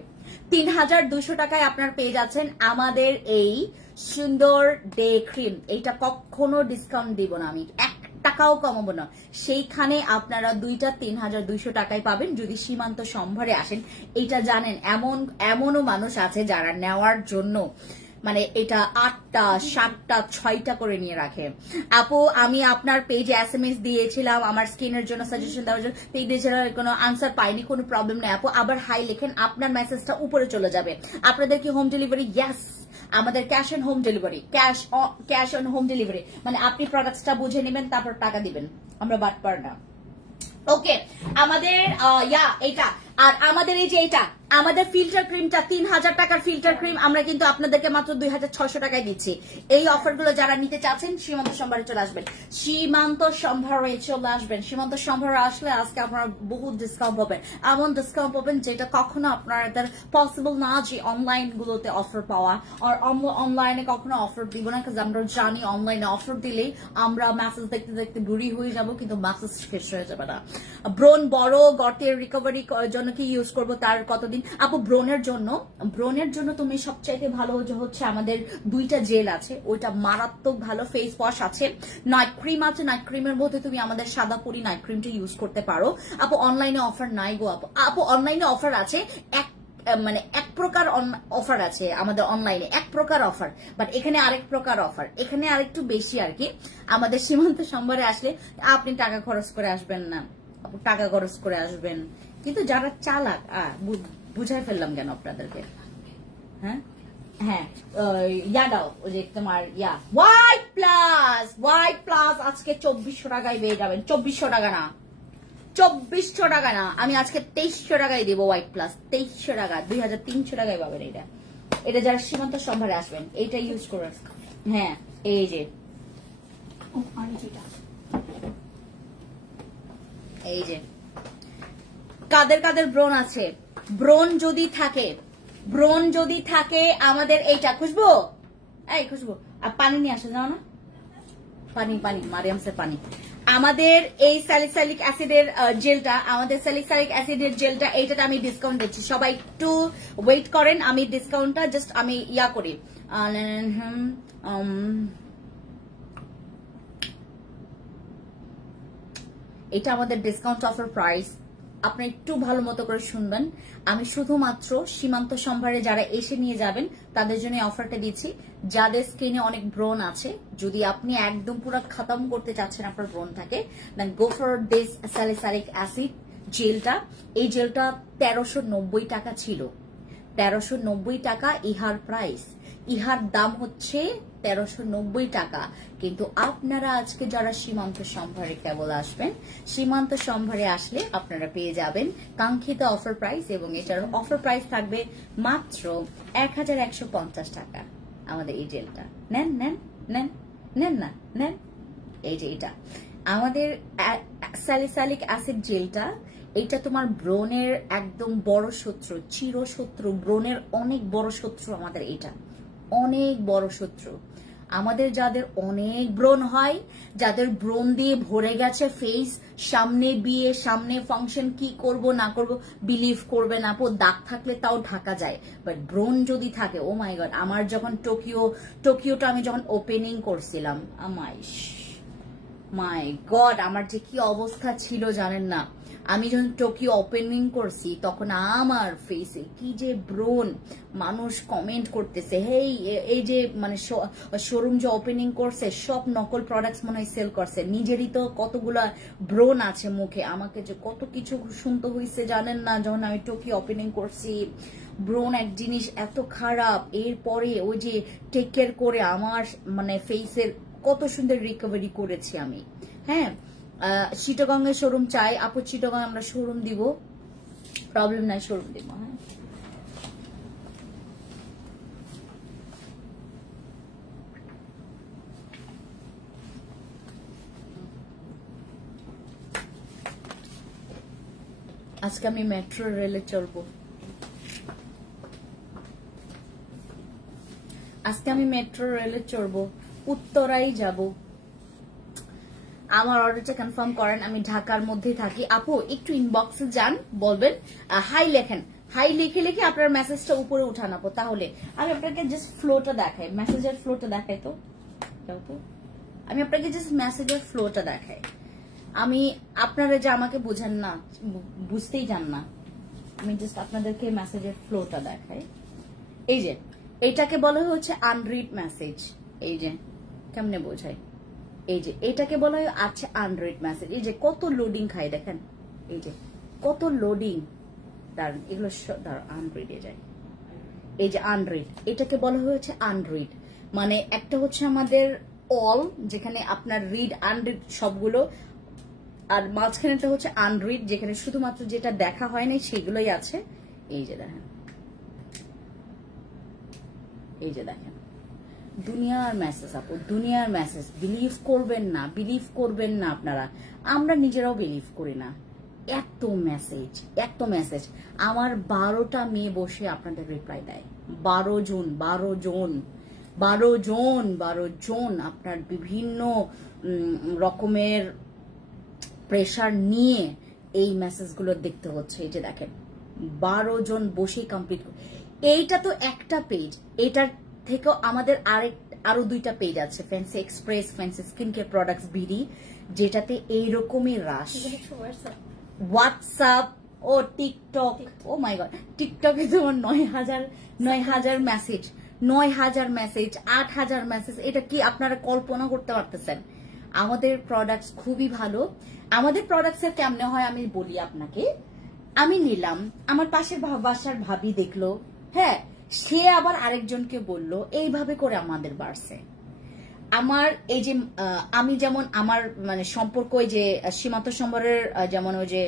৩,২০০ টাকায় আপনার পেয়ে যাচ্ছেন আমাদের এই সুন্দর ডে ক্রিম। এইটা কখনো ডিসকাউন্ট দিব না, আমি ১ টাকাও কমাবো না। সেইখানে আপনারা দুইটা ৩,২০০ টাকায় পাবেন যদি সীমান্ত সম্ভারে আসেন। এটা জানেন, এমনও মানুষ আছে যারা নেওয়ার জন্য মানে এটা ৮টা ৭টা ৬টা করে নিয়ে রাখে। আপু আমি আপনার পেজে SMS দিয়েছিলাম আমার স্কিনের জন্য সাজেশন দেওয়ার জন্য, পেজে কোনো আনসার পাইনি, কোনো প্রবলেম নেই আপু। আবার হাই লেখেন, আপনার মেসেজটা উপরে চলে যাবে। আপনাদের কি হোম ডেলিভারি? ইয়েস, আমাদের cash on home delivery. Cash on home delivery মানে আপনি প্রোডাক্টসটা বুঝে নেবেন, তারপর টাকা দিবেন। আমরা বাটপার না। ওকে, আমাদের এটা আর আমাদের এই যে এটা আমাদের ফিল্টার ক্রিমটা ৩,০০০ টাকার ফিল্টার ক্রিম আমরা কিন্তু আপনাদেরকে মাত্র ২,৬০০ টাকায় দিচ্ছি। এই অফারগুলো যারা নিতে চাচ্ছেন সীমান্ত সম্ভারে চলে আসবেন। সীমান্ত সম্ভারে আসলে আজকে আপনারা বহুত ডিসকাউন্ট পাবেন, এমন ডিসকাউন্ট পাবেন যেটা কখনো আপনাদের পসিবল না যে অনলাইন গুলোতে অফার পাওয়া। আর অনলাইনে কখনো অফার দিব না, কারণ আমরা জানি অনলাইনে অফার দিলেই আমরা মেসেজ দেখতে দেখতে বুড়ি হয়ে যাব, কিন্তু মেসেজ শেষ হয়ে যাবে না। ব্রণ বড় গর্তের রিকভারি জন্য কি ইউজ করবো তার কতদিন? আপু ব্রণের জন্য তুমি সবচাইতে ভালো হচ্ছে আমাদের দুইটা জেল আছে, ওইটা মারাত্মক ভালো। ফেস ওয়াশ আছে, নাইট ক্রিম আছে। নাইট ক্রিমের মধ্যে তুমি আমাদের সাদা পুরি নাইট ক্রিমটা ইউজ করতে পারো। আপু অনলাইনে অফার নাই গো আপু অনলাইনে অফার আছে এক প্রকার অফার আছে আমাদের অনলাইনে, এক প্রকার অফার, বাট এখানে আরেক প্রকার অফার, এখানে আরেকটু বেশি আর কি। আমাদের সীমান্ত সম্ভারে আসলে আপনি টাকা খরচ করে আসবেন না, টাকা খরচ করে আসবেন, কিন্তু যারা চালাক বুঝাই ফেললাম কেন আপনাদেরকে। হ্যাঁ দাও ওই যে তোমার হোয়াইট প্লাস আজকে ২৪০০ টাকায় পেয়ে যাবেন। ২৪০০ টাকা না, আমি আজকে ২৩০০ টাকায় দেবো হোয়াইট প্লাস। ২৩০০ টাকা, ২৩০০ টাকায় পাবেন এটা যারা সীমান্ত সম্ভারে আসবেন এইটা ইউজ করবেন। হ্যাঁ এই যে কাদের ব্রণ আছে, ব্রণ যদি থাকে আমাদের এইটা খুশবু আর পানি নিয়ে আসে যাও না, পানি মারিয়ামসের পানি। আমাদের এই স্যালিসাইলিক অ্যাসিডের জেলটা এইটাতে আমি ডিসকাউন্ট দিচ্ছি। সবাই একটু ওয়েট করেন, আমি ডিসকাউন্টটা জাস্ট আমি করি। এটা আমাদের ডিসকাউন্ট অফার প্রাইস, আপনি একটু ভালো মতো করে শুনবেন। আমি শুধুমাত্র সীমান্ত সম্ভারে যারা এসে নিয়ে যাবেন তাদের জন্য অফারটা দিচ্ছি। যাদের স্কিনে অনেক ব্রণ আছে, যদি আপনি একদম পুরো খতম করতে চাচ্ছেন আপনার ব্রণটাকে, then go for this salicylic acid জেলটা। এই জেলটা ১৩৯০ টাকা ছিল, ১৩৯০ টাকা ইহার প্রাইস। ইহার দাম হচ্ছে ১৩৯০ টাকা, কিন্তু আপনারা আজকে যারা সীমান্ত সম্ভারে কেবল আসবেন, সীমান্ত সম্ভারে আসলে আপনারা পেয়ে যাবেন কাঙ্ক্ষিত অফার প্রাইস, এবং এটার অফার প্রাইস থাকবে মাত্র ১১৫০ টাকা। আমাদের এই জেলটা নেন এই যে এটা আমাদের স্যালিসাইলিক অ্যাসিড জেলটা, এটা তোমার ব্রণের একদম বড় শত্রু, চিরশত্রু, ব্রণের অনেক বড় শত্রু আমাদের, এটা অনেক বড় শত্রু। আমাদের যাদের অনেক ব্রণ হয়, যাদের ব্রণ দিয়ে ভরে গেছে ফেস, সামনে বিয়ে সামনে ফাংশন, কি করব না করব বিলিভ করবে না, দাগ থাকলে তাও ঢাকা যায়, বাট ব্রণ যদি থাকে, ও মাই গড। আমার যখন টোকিওটা আমি যখন ওপেনিং করছিলাম, মাই গড, আমার যে কি অবস্থা ছিল জানেন না। আমি যখন টোকিও ওপেনিং করছি তখন আমার ফেসে কি যে ব্রণ, মানুষ কমেন্ট করতেছে, হেই এই যে মানে শোরুম যে ওপেনিং করছে সব নকল প্রোডাক্টস মনে হয় সেল করছে, নিজেরই তো কতগুলা ব্রণ আছে মুখে। আমাকে যে কত কিছু শুনতে হয়েছে জানেন না যখন আমি টোকিও ওপেনিং করছি। ব্রণ এক জিনিস এত খারাপ, এরপরে ওই যে টেক কেয়ার করে আমার মানে ফেসের কত সুন্দর রিকভারি করেছি আমি। হ্যাঁ, চিটাগং এর শোরুম চাই আপু, চিটাগং আমরা শোরুম দিব, প্রবলেম নাই, শোরুম দিব। হ্যাঁ, আজকে আমি মেট্রো রেলে চলবো, আজকে আমি মেট্রো রেলে চড়বো, উত্তরায় যাব। আমার অর্ডারটা কনফার্ম করেন, আমি ঢাকার মধ্যেই থাকি। আপু একটু ইনবক্সে যান, বলবেন হাই লেখেন, হাই লিখে লিখে আপনার মেসেজটা উপরে উঠান আপু, তাহলে আমি আপনাকে জাস্ট ফ্লোটা দেখাই, মেসেজের ফ্লোটা দেখাই। তো আমি আপনাকে জাস্ট মেসেজের ফ্লোটা দেখাই। আমি আপনারা যে আমাকে বুঝেন না, বুঝতেই চান না, আমি জাস্ট আপনাদেরকে মেসেজের ফ্লোটা দেখাই। এই যে এটাকে বলা হচ্ছে আনরিড মেসেজ, এই যে কেমনে বোঝাই, এই যে এটাকে বলা হয় আছে আনরিড মেসেজ। এই যে কত লোডিং খাই দেখেন, এই যে কত লোডিং, দাঁড়ান এগুলো আনরিডে যায়, এই যে আনরিড, এটাকে বলা হয়েছে আনরিড। মানে একটা হচ্ছে আমাদের অল, যেখানে আপনার রিড আনরিড সবগুলো, আর মাঝখানেটা হচ্ছে আনরিড, যেখানে শুধুমাত্র যেটা দেখা হয় নাই সেগুলোই আছে। এই যে দেখেন, এই যে দেখেন দুনিয়ার মেসেজ আপু, দুনিয়ার মেসেজ, বিলিভ করবেন না, বিলিভ করবেন না আপনারা, আমরা নিজেরাও বিলিভ করি না। এত মেসেজ, এত মেসেজ। আমার 12টা মেয়ে বসে আপনাদের রিপ্লাই দেয়, 12 জন আপনার বিভিন্ন রকমের প্রেশার নিয়ে এই মেসেজগুলো দেখতে হচ্ছে। এই যে দেখেন 12 জন বসেই কমপ্লিট। এইটা তো একটা পেজ, এটার থেকেও আমাদের আরো 2টা পেজ আছে, fancy express, fancy skin care products BD, যেটাতে এইরকমই রাশ। হোয়াটসঅ্যাপ ও টিকটক, ও মাই গড, টিকটকে তো 9,000 মেসেজ, 9,000 মেসেজ, 8,000 মেসেজ। এটা কি আপনারা কল্পনা করতে পারতেছেন? আমাদের প্রোডাক্টস খুবই ভালো। আমাদের প্রোডাক্টস এর কেমনে হয় আমি বলি আপনাকে। আমি নিলাম, আমার পাশের বাসার ভাবি দেখলো, হ্যাঁ, সে আবার আরেকজনকে বলল, এইভাবে করে আমাদের বাড়ছে। আমার এই যে আমি যেমন আমার মানে সম্পর্ক, ওই যে সীমান্ত সম্বরের যেমন ওই যে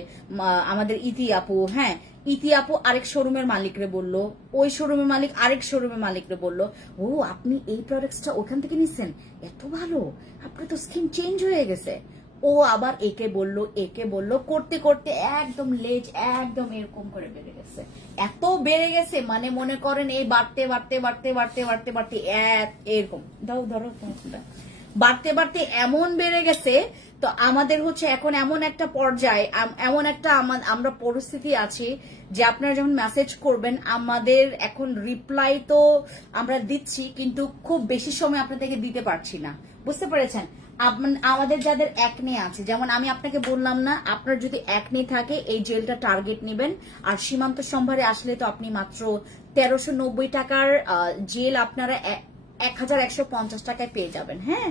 আমাদের ইতি আপু, হ্যাঁ, ইতি আপু আরেক শোরুমের মালিকরে বলল, ওই শোরুমের মালিক আরেক শোরুমের মালিকরে বলল, ও আপনি এই প্রোডাক্টটা ওখান থেকে নিচ্ছেন, এত ভালো, আপনার তো স্কিন চেঞ্জ হয়ে গেছে। ও আবার একে বলল, করতে করতে একদম লেজ একদম এরকম করে বেড়ে গেছে, এত বেড়ে গেছে মানে মনে করেন এই বাড়তে এরকম, ধরো বাড়তে এমন বেড়ে গেছে। তো আমাদের হচ্ছে এখন এমন একটা পর্যায়ে, এমন একটা আমরা পরিস্থিতি আছি যে আপনারা যখন মেসেজ করবেন, আমাদের এখন রিপ্লাই তো আমরা দিচ্ছি, কিন্তু খুব বেশি সময় আপনাদেরকে দিতে পারছি না, বুঝতে পেরেছেন? আমাদের যাদের একনে আছে, যেমন আমি আপনাকে বললাম না, আপনার যদি একনে থাকে এই জেলটা টার্গেট নেবেন। আর সীমান্ত সম্ভারে আসলে তো আপনি মাত্র 1390 টাকার জেল আপনারা 1150 টাকায় পেয়ে যাবেন। হ্যাঁ,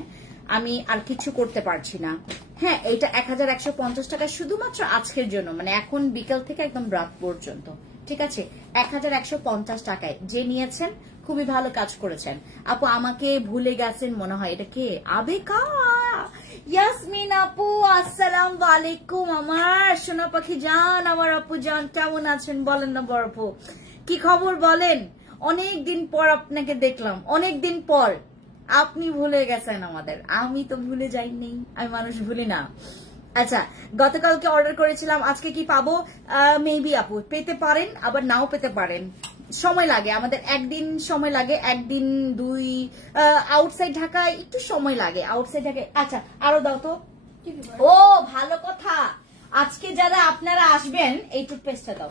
আমি আর কিছু করতে পারছি না। হ্যাঁ, এইটা 1150 টাকা শুধুমাত্র আজকের জন্য, মানে এখন বিকেল থেকে একদম রাত পর্যন্ত, ঠিক আছে? 1150 টাকায় যে নিয়েছেন খুবই ভালো কাজ করেছেন আপু। আমাকে ভুলে গেছেন মনে হয়, এটা কে? আবেকা, ইয়াসমিন আপু, আসসালামু আলাইকুম আমার সোনা পাখি জান, আমার আপু জান, কেমন আছেন বলেন না বড় আপু, কি খবর বলেন? অনেক দিন পর আপনাকে দেখলাম, অনেক দিন পর। আপনি ভুলে গেছেন আমাদের, আমি তো ভুলে যাইনি, আমি মানুষ ভুলি না। আচ্ছা, গতকালকে অর্ডার করেছিলাম, আজকে কি পাবো? মেবি আপু পেতে পারেন, আবার নাও পেতে পারেন, সময় লাগে আমাদের, একদিন সময় লাগে, একদিন 2, আউটসাইড ঢাকায় একটু সময় লাগে, আউটসাইড ঢাকায়। আচ্ছা, আরো দাও তো। ও ভালো কথা, আজকে যারা আপনারা আসবেন, এই টুথপেস্টটা দাও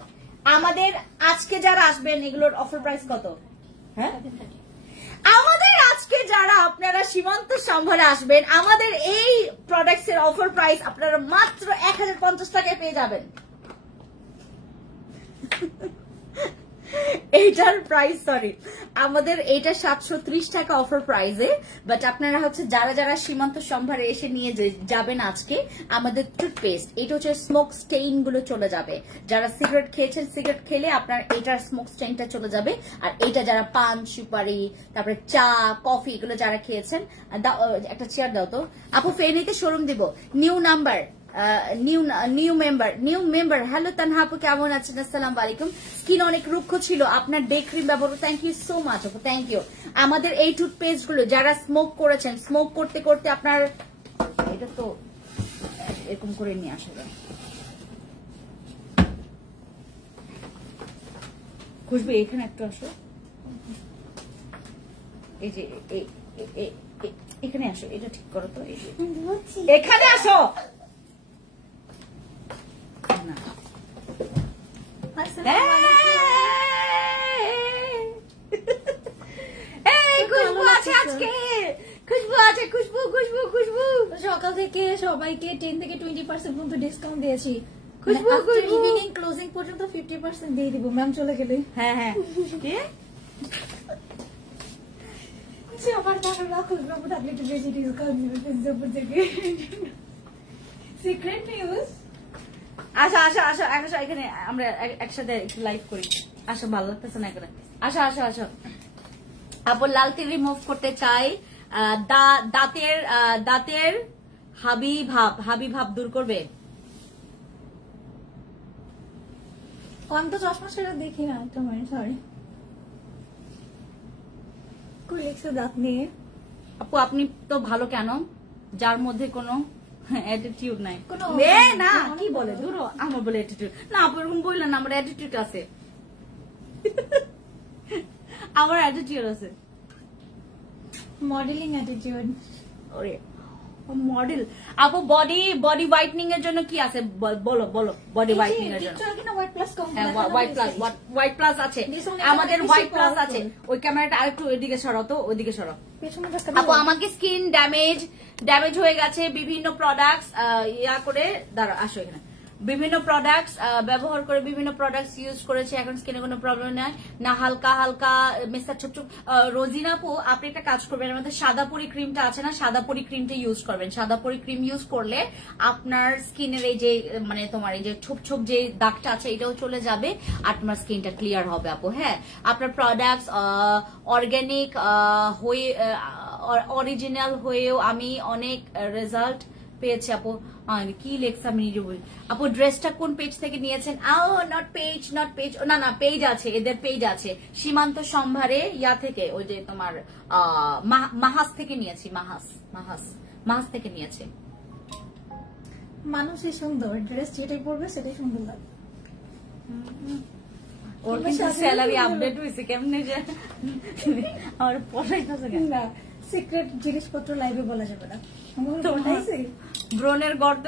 আমাদের, আজকে যারা আসবেন এগুলোর অফার প্রাইস কত? হ্যাঁ, আমাদের আজকে যারা আপনারা সীমান্ত সম্ভারে আসবেন, আমাদের এই প্রোডাক্টস এর অফার প্রাইস আপনারা মাত্র 1050 টাকায় পেয়ে যাবেন। এইটার প্রাইস সরি আমাদের এইটা 730 টাকা অফার প্রাইসে, বাট আপনারা হচ্ছে যারা যারা সীমান্ত সম্ভারে এসে নিয়ে যাবেন আজকে আমাদের টুথপেস্ট, এটা হচ্ছে স্মোক স্টেইন গুলো চলে যাবে। যারা সিগারেট খেয়েছেন, সিগারেট খেলে আপনার এটার স্মোক স্টেইনটা চলে যাবে। আর এটা যারা পান সুপারি তারপরে চা কফি এগুলো যারা খেয়েছেন, একটা চেয়ার দাও তো আপু, ফেনীতে শোরুম দিব। New number new member hello Tanha আপু, কেমন আছেন? আসসালামু আলাইকুম। স্কিন অনেক রুক্ষ ছিল, আপনার ডে ক্রিম ব্যবহার, থ্যাংক ইউ সো মাচ আপু, থ্যাংক ইউ। আমাদের এই টুথপেস্ট গুলো যারা স্মোক করেছেন, স্মোক করতে করতে আপনার এটা তো এরকম করে নিয়ে আসা যায়। খুশবু এখানে একটু আসো, এই যে এখানে আসো, এটা ঠিক করো তো, এই যে এখানে আসো। খুশবু আছে আজকে, খুশবু আছে, খুশবু খুশবু খুশবু। সকাল থেকে সবাইকে 10 থেকে 20% পর্যন্ত ডিসকাউন্ট দিয়েছি। খুশবু ইভিনিং ক্লোজিং পর্যন্ত 50% দিয়ে দিব ম্যাম চলে গেলে। হ্যাঁ হ্যাঁ আমার টাকা খুশবু থাকলে একটু বেশি ডিসকাউন্ট দিবে প্রিন্সিপাল থেকে। Secret news. আসো আসো আসো আসো, এখানে আমরা একসাথে একটু লাইভ করি। আসো, ভালো লাগতেছে না এখানে, আসো আসো আসো। আপু লালতি রিমুভ করতে চাই, দাঁতের হাবি ভাব দূর করবে। আমি তো চশমা সেটা দেখি না, তোমার সরি কই লিখছো দাঁত নিয়ে। আপু আপনি তো ভালো কেন, যার মধ্যে কোনো অ্যাটিটিউড নাই। না কি বলে দূরো, আমার বলে অ্যাটিটিউড না আপু, এরকম বললেন আমার অ্যাটিটিউড আছে, আমার অ্যাটিটিউড আছে, মডেলিং অ্যাটিটিউড। ওরে মডেল। আপু বডি হোয়াইটনিং এর জন্য কি আছে বলো বলো, বডি হোয়াইটনিং এর জন্য হোয়াইট প্লাস আছে, আমাদের হোয়াইট প্লাস আছে। ওই ক্যামেরাটা আরেকটু ওইদিকে সরাও তো, ওইদিকে সরাও। আপু আমাকে স্কিন ড্যামেজ হয়ে গেছে, বিভিন্ন প্রোডাক্টস করে দাঁড়া আসো এখানে, বিভিন্ন প্রোডাক্টস ব্যবহার করে বিভিন্ন প্রোডাক্টস ইউজ করেছে, এখন স্কিনে কোনো প্রবলেম নাই না, হালকা হালকা মেসার ছোট। রোজিনা আপু আপনি একটা কাজ করবেন, আমাদের সাদাপুরি ক্রিমটা আছে না, সাদাপুরি ক্রিমটা ইউজ করবেন। সাদাপুরি ক্রিম ইউজ করলে আপনার স্কিনের এই যে মানে তোমার এই যে ছোপ ছোপ যে দাগটা আছে এটাও চলে যাবে, আর তোমার স্কিনটা ক্লিয়ার হবে আপু। হ্যাঁ, আপনার প্রোডাক্টস অর্গানিক হয়ে অরিজিনাল হয়েও আমি অনেক রেজাল্ট পেয়েছি আপু। কি লেখছে আমি নিজে বলি। আপু ড্রেসটা কোন পেজ থেকে নিয়েছেন? নট পেজ না পেজ আছে, এদের পেজ আছে, সীমান্ত সম্ভারে ইয়া থেকে, ওই যে তোমার মাহাস থেকে নিয়েছি, মাহাস থেকে নিয়েছে। মানুষই সুন্দর, ড্রেস যেটাই পরবে সেটাই সুন্দর লাগে। ওর কিন্তু স্যালারি আপডেট হয়েছে কেমনে যে আমার পড়াইতেছে না, সিক্রেট জিনিসপত্র লাইভে বলা যাবে না। ব্রণের গর্ত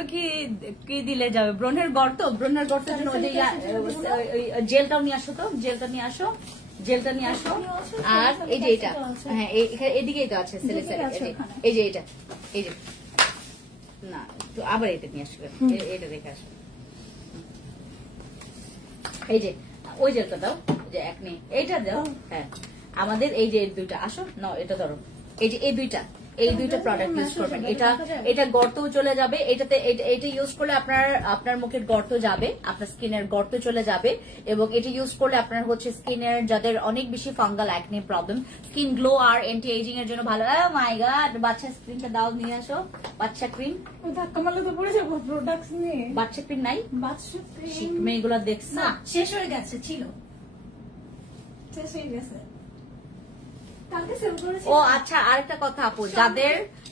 কি দিলে যাবে? ব্রণের গর্ত জেলটাও নিয়ে আসো তো, জেলটা নিয়ে আসো। আর এই যে এটা, হ্যাঁ এদিকেই তো আছে, এই যে এটা, এই যে না তো আবার এটা নিয়ে আসবে, এটা দেখে আসবে। এই যে ওই জেলটা দাও, যে এক নেই এইটা দাও। হ্যাঁ আমাদের এই যে দুইটা আসো না, এটা ধরো, এই যে এই দুইটা প্রোডাক্ট ইউজ করবেন। এটা গর্তও চলে যাবে, এটা ইউজ করলে আপনার মুখের গর্ত যাবে, আপনার স্কিনের গর্ত চলে যাবে। এবং এটা ইউজ করলে আপনার হচ্ছে স্কিনের যাদের অনেক বেশি fungal acne problem, skin glow আর অ্যান্টি এজিং এর জন্য ভালো। মাই গড, বাচ্চা স্ক্রিনটা দাও, নিয়ে আসো বাচ্চা ক্রিম। ধাক্কা মারলে তো পড়ে যাবো প্রোডাক্টস নিয়ে। বাচ্চা ক্রিম নাই? বাচ্চা ক্রিম মেয়েগুলো দেখছ না, শেষ হয়ে গেছে, ছিল শেষ হয়ে গেছে। ও আচ্ছা, আরেকটা কথা আপু,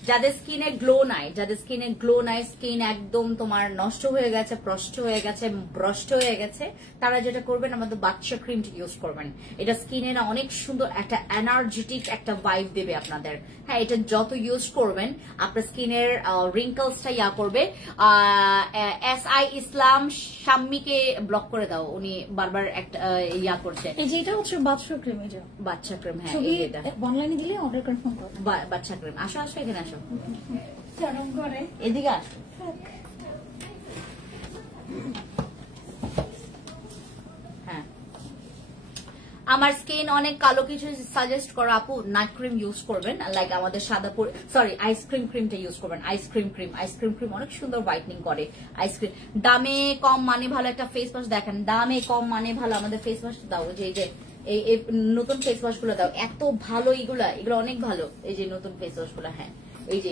যাদের স্কিনে গ্লো নাই, যাদের স্কিনে গ্লো নাই, স্কিন একদম তোমার নষ্ট হয়ে গেছে, প্রষ্ট হয়ে গেছে, ভ্রষ্ট হয়ে গেছে, তারা যেটা করবেন আমাদের বাচ্চা ক্রিমটি ইউজ করবেন। এটা স্কিনে না অনেক সুন্দর একটা এনার্জেটিক একটা ভাইব দেবে আপনাদের। হ্যাঁ, এটা যত ইউজ করবেন আপনার স্কিনের রিঙ্কলসটা ইয়া করবে। SI ইসলাম শাম্মীকে ব্লক করে দাও, উনি বারবার একটা ইয়া করছে। এই যেটা হচ্ছে বাচ্চা ক্রিম, এটা বাচ্চা ক্রিম। হ্যাঁ, ছবি এটা অনলাইনে দিলে অর্ডার কনফার্ম করো। বাচ্চা ক্রিম। আসো আসো, এখানে আসো, চরম করে এদিকে আসো। হ্যাঁ, আমার স্কিন অনেক কালো, কিছু সাজেস্ট করো আপু। নাইট ক্রিম ইউজ করবেন, লাইক আমাদের সাদাপুর সরি আইসক্রিম ক্রিমটা ইউজ করবেন। আইসক্রিম ক্রিম অনেক সুন্দর হোয়াইটনিং করে। আইসক্রিম দামে কম মানে ভালো একটা ফেস ওয়াশ দেখেন, দামে কম মানে ভালো আমাদের ফেস ওয়াশ দাও। এই যে এই নতুন ফেস ওয়াশ গুলো দাও, এত ভালো এগুলো অনেক ভালো। এই যে নতুন ফেস ওয়াশ গুলো, হ্যাঁ এই যে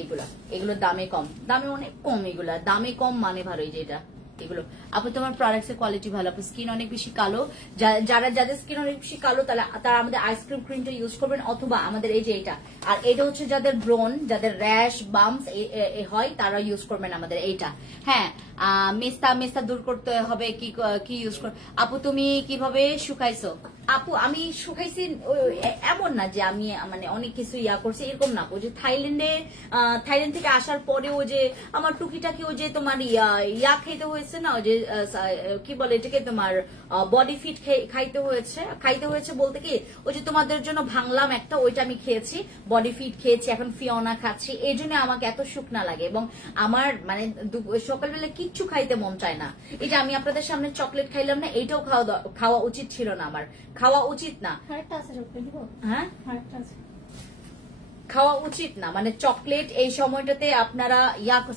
এগুলো দামে কম, দামে অনেক কম, এগুলা দামে কম মানে ভালো। এই যে এগুলো আপু তোমার প্রোডাক্টস এর কোয়ালিটি ভালো। আপু স্কিন অনেক বেশি কালো, যাদের স্কিন অনেক বেশি কালো তারা আমাদের আইসক্রিম ক্রিমটা ইউজ করবেন, অথবা আমাদের এই যে এটা। আর এটা হচ্ছে যাদের ব্রন, যাদের র্যাশ বাম্পস হয় তারা ইউজ করবেন আমাদের এইটা। হ্যাঁ, মেস্তা দূর করতে হবে। কি ইউজ কর আপু? তুমি কিভাবে শুকাইছো? আপু আমি শুকাইছি এমন না যে আমি মানে অনেক কিছু ইয়া করছি, এরকম না আপু। যে থাইল্যান্ড থেকে আসার পরেও যে আমার টুকিটাকি ও যে তোমার ইয়া খেতে হয়েছে না, যে কি বলে এটাকে, তোমার বডি ফিট খাইতে হয়েছে বলতে কি, ওই যে তোমাদের জন্য ভাঙলাম একটা, ওইটা আমি খেয়েছি, বডি ফিট খেয়েছি, এখন ফিওনা খাচ্ছি। এই জন্য আমাকে এত শুকনা লাগে এবং আমার মানে সকালবেলা কিচ্ছু খাইতে মন চায় না। এই যে আমি আপনাদের সামনে চকলেট খাইলাম না, এইটাও খাওয়া উচিত ছিল না, আমার খাওয়া উচিত না। হ্যাঁ, খাওয়া উচিত না, মানে চকলেট এই সময়টাতে আপনারা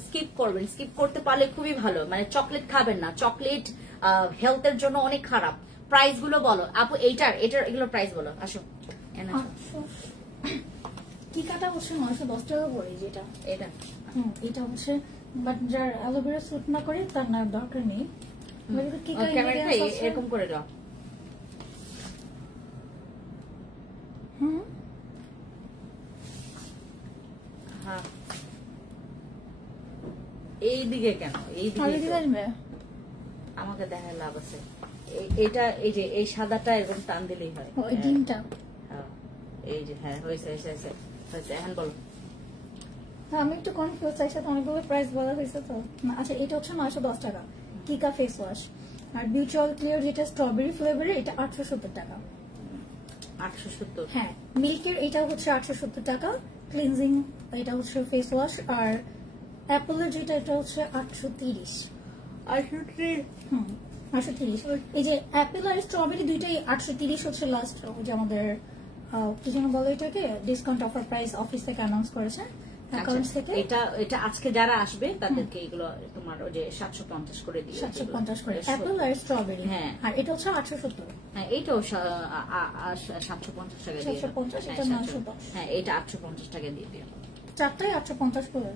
স্কিপ করবেন। স্কিপ করতে পারলে খুবই ভালো, মানে চকলেট খাবেন না। চকলেট হেলথের জন্য অনেক খারাপ। প্রাইস গুলো বলো আপু, এটার এগুলো প্রাইস বলো। আসো, টিকাটা হচ্ছে 910 টাকা করে। যেটা এটা হচ্ছে, বাট যার অ্যালোভেরা স্যুট না করে তার না দরকার নেই। এরকম করে দাও। এইদিকে কেন? আমাকে দেখার লাভ আছে। এটা এই যে এই সাদাটা এরকম টান দিলেই হয়। এই যে হ্যাঁ, হয়েছে। এখন বলো। আমি একটু কনফিউজ, একসাথে অনেকগুলো প্রাইস বলা হয়েছে তো। আচ্ছা, এটা হচ্ছে 910 টাকা কিকা ফেস ওয়াশ। আর বিউটি অল ক্লিয়ার যেটা স্ট্রবেরি ফ্লেভারের, এটা 870 টাকা। 870? হ্যাঁ। মিল্কের এটা হচ্ছে 870 টাকা ক্লিনজিং, এটা হচ্ছে ফেস ওয়াশ। আর অ্যাপলের যেটা, এটা হচ্ছে 830। 830। এই যে অ্যাপেল আর স্ট্রবেরি দুইটাই 830 হচ্ছে লাস্ট। যে আমাদের কি যেন বলে এটাকে, ডিসকাউন্ট অফার প্রাইস অফিস থেকে অ্যানাউন্স করেছে। এটা আজকে যারা আসবে তাদেরকে এগুলো তোমার ওই যে 750 করে দিয়ে, 750 করে অ্যাপল আর স্ট্রবেরি। হ্যাঁ, আর এটা হচ্ছে 870। হ্যাঁ, এইটাও 750 টাকা দিয়ে। 750, এটা 910। হ্যাঁ, এটা 850 টাকা দিয়ে দিও। চারটাই 850 করে।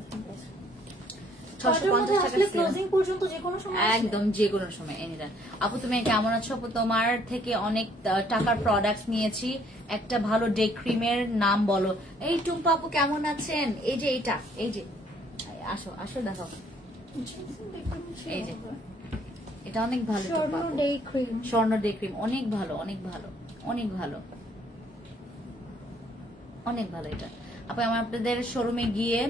650 টাকা ক্লোজিং পর্যন্ত যে কোনো সময়, একদম যে কোনো সময় এনিটাইম। আপু তুমি কেমন আছো? আপু তোমার থেকে অনেক টাকার প্রোডাক্টস নিয়েছি, একটা ভালো ডে ক্রিমের নাম বলো। এই টুম্পা আপু কেমন আছেন? এই যে এইটা, এই যে আসো দেখো, এই যে এটা অনেক ভালো। স্বর্ণ ডে ক্রিম অনেক ভালো, এটা আপু আমার আপনাদের শোরুমে গিয়ে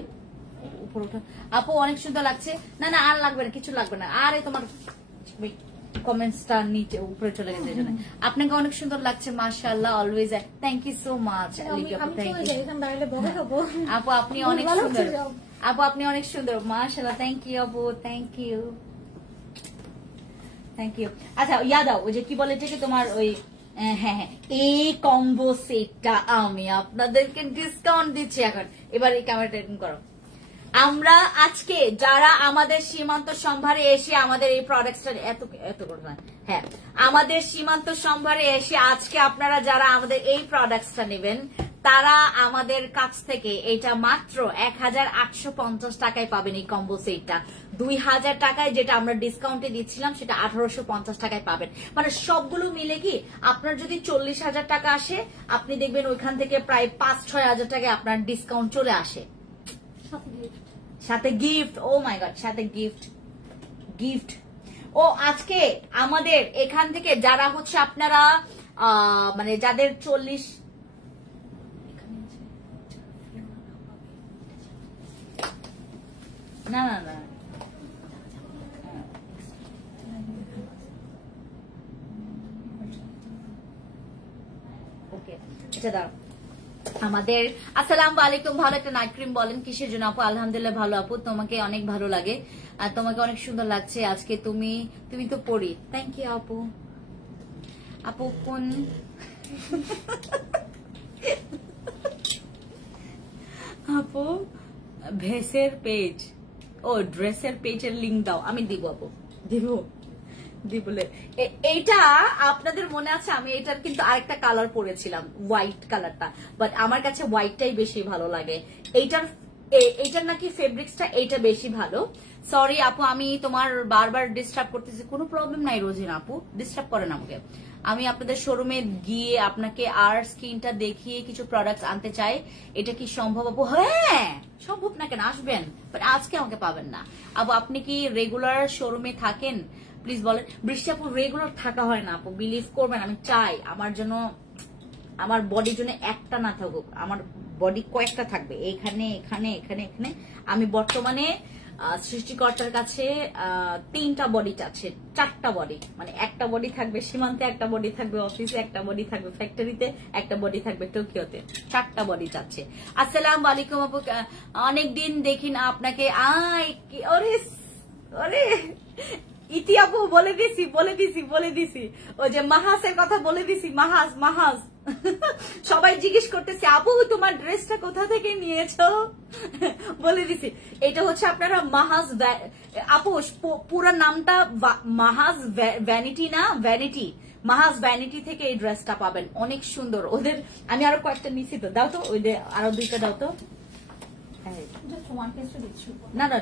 উপর উঠা। আপু অনেক সুন্দর লাগছে। না আর লাগবে না, কিছু লাগবে না। আরে তোমার কমেন্টসটা নিচে উপরে চলে গেছে, এই জন্য। আপনাকে অনেক সুন্দর লাগছে, মাশাআল্লাহ, always. Thank you so much. আপু আপনি অনেক সুন্দর, মাশাআল্লাহ। থ্যাংক ইউ আপু, থ্যাংক ইউ। আচ্ছা, দাও ওই যে কি বলে এটাকে, তোমার ওই হ্যাঁ এই কম্বো সেটটা আমি আপনাদেরকে ডিসকাউন্ট দিচ্ছি এখন। এবার এই ক্যামেরাটা এরকম করো। আমরা আজকে যারা আমাদের সীমান্ত সম্ভারে এসে আমাদের এই প্রোডাক্টটা এত করবেন, হ্যাঁ, আমাদের সীমান্ত সম্ভারে এসে আজকে আপনারা যারা আমাদের এই প্রোডাক্টটা নেবেন, তারা আমাদের কাছ থেকে এটা মাত্র 1850 টাকায় পাবেন। এই কম্বো সেটটা 2000 টাকায়, যেটা আমরা ডিসকাউন্টে দিচ্ছিলাম সেটা 1850 টাকায় পাবেন। মানে সবগুলো মিলে কি আপনার যদি 40,000 টাকা আসে, আপনি দেখবেন ওইখান থেকে প্রায় 5-6 হাজার টাকায় আপনার ডিসকাউন্ট চলে আসে। সাথে গিফট, ও মাই গড, সাথে গিফট। গিফট ও আজকে আমাদের এখান থেকে যারা হচ্ছে আপনারা মানে যাদের 40, না না না ওকে, আচ্ছা দাঁড়াও। আমাদের আসসালামু আলাইকুম। ভালো একটা নাইট ক্রিম বলেন কিসের জন্য আপু? আলহামদুলিল্লাহ ভালো আপু, তোমাকে অনেক ভালো লাগে আর তোমাকে অনেক সুন্দর লাগছে আজকে। তুমি তো পড়ি। থ্যাংক ইউ আপু। আপু কোন আপু ভেসের পেজ, ও ড্রেসের পেজের লিংক দাও, আমি দিব আপু, দিবলে। এইটা আপনাদের মনে আছে আমি এটার কিন্তু আরেকটা কালার পরেছিলাম, হোয়াইট কালারটা, বাট আমার কাছে হোয়াইটটাই বেশি ভালো লাগে। এইটার নাকি ফেব্রিক্সটা এইটা বেশি ভালো। সরি আপু, আমি তোমার বারবার ডিস্টার্ব করতেছি, কোনো প্রবলেম নাই রোজিনা আপু, ডিস্টার্ব করেন আমাকে। আমি আপনাদের শোরুমে গিয়ে আপনাকে আর স্কিনটা দেখিয়ে কিছু প্রোডাক্টস আনতে চাই, এটা কি সম্ভব আপু? হ্যাঁ সম্ভব, না কেন, আসবেন, বাট আজকে আমাকে পাবেন না আপু। আপনি কি রেগুলার শোরুমে থাকেন? প্লিজ বলেন। বৃষ্টি আপু রেগুলার থাকা হয় না আপু, বিলিভ করবেন, আমি চাই আমার জন্য, আমার বডির জন্য একটা না থাকুক, আমার বডি কয়েকটা থাকবে, এখানে এখানে এখানে এখানে। আমি বর্তমানে সৃষ্টিকর্তার কাছে 3টা বডি চাচ্ছে, 4টা বডি, মানে একটা বডি থাকবে সীমান্তে, একটা বডি থাকবে অফিসে, একটা বডি থাকবে ফ্যাক্টরিতে, একটা বডি থাকবে টোকিওতে, 4টা বডি চাচ্ছে। আসসালামু আলাইকুম আপু, অনেকদিন দেখি না আপনাকে। ওরে ইতি আপু, বলে দিছি ও যে মাহাসের কথা বলে দিছি, মাহাস সবাই জিজ্ঞেস করতেছে আপু তোমার ড্রেসটা কোথা থেকে নিয়েছো, বলে দিছি। এটা হচ্ছে আপনারা মাহাস আপু, পুরো নামটা মাহাস ভ্যানিটি না, ভ্যানিটি, মাহাস ভ্যানিটি থেকে এই ড্রেসটা পাবেন, অনেক সুন্দর। ওদের আমি আরো কয়েকটা নিছি তো, দাও তো, ওই আরো 2টা দাও তো। না না,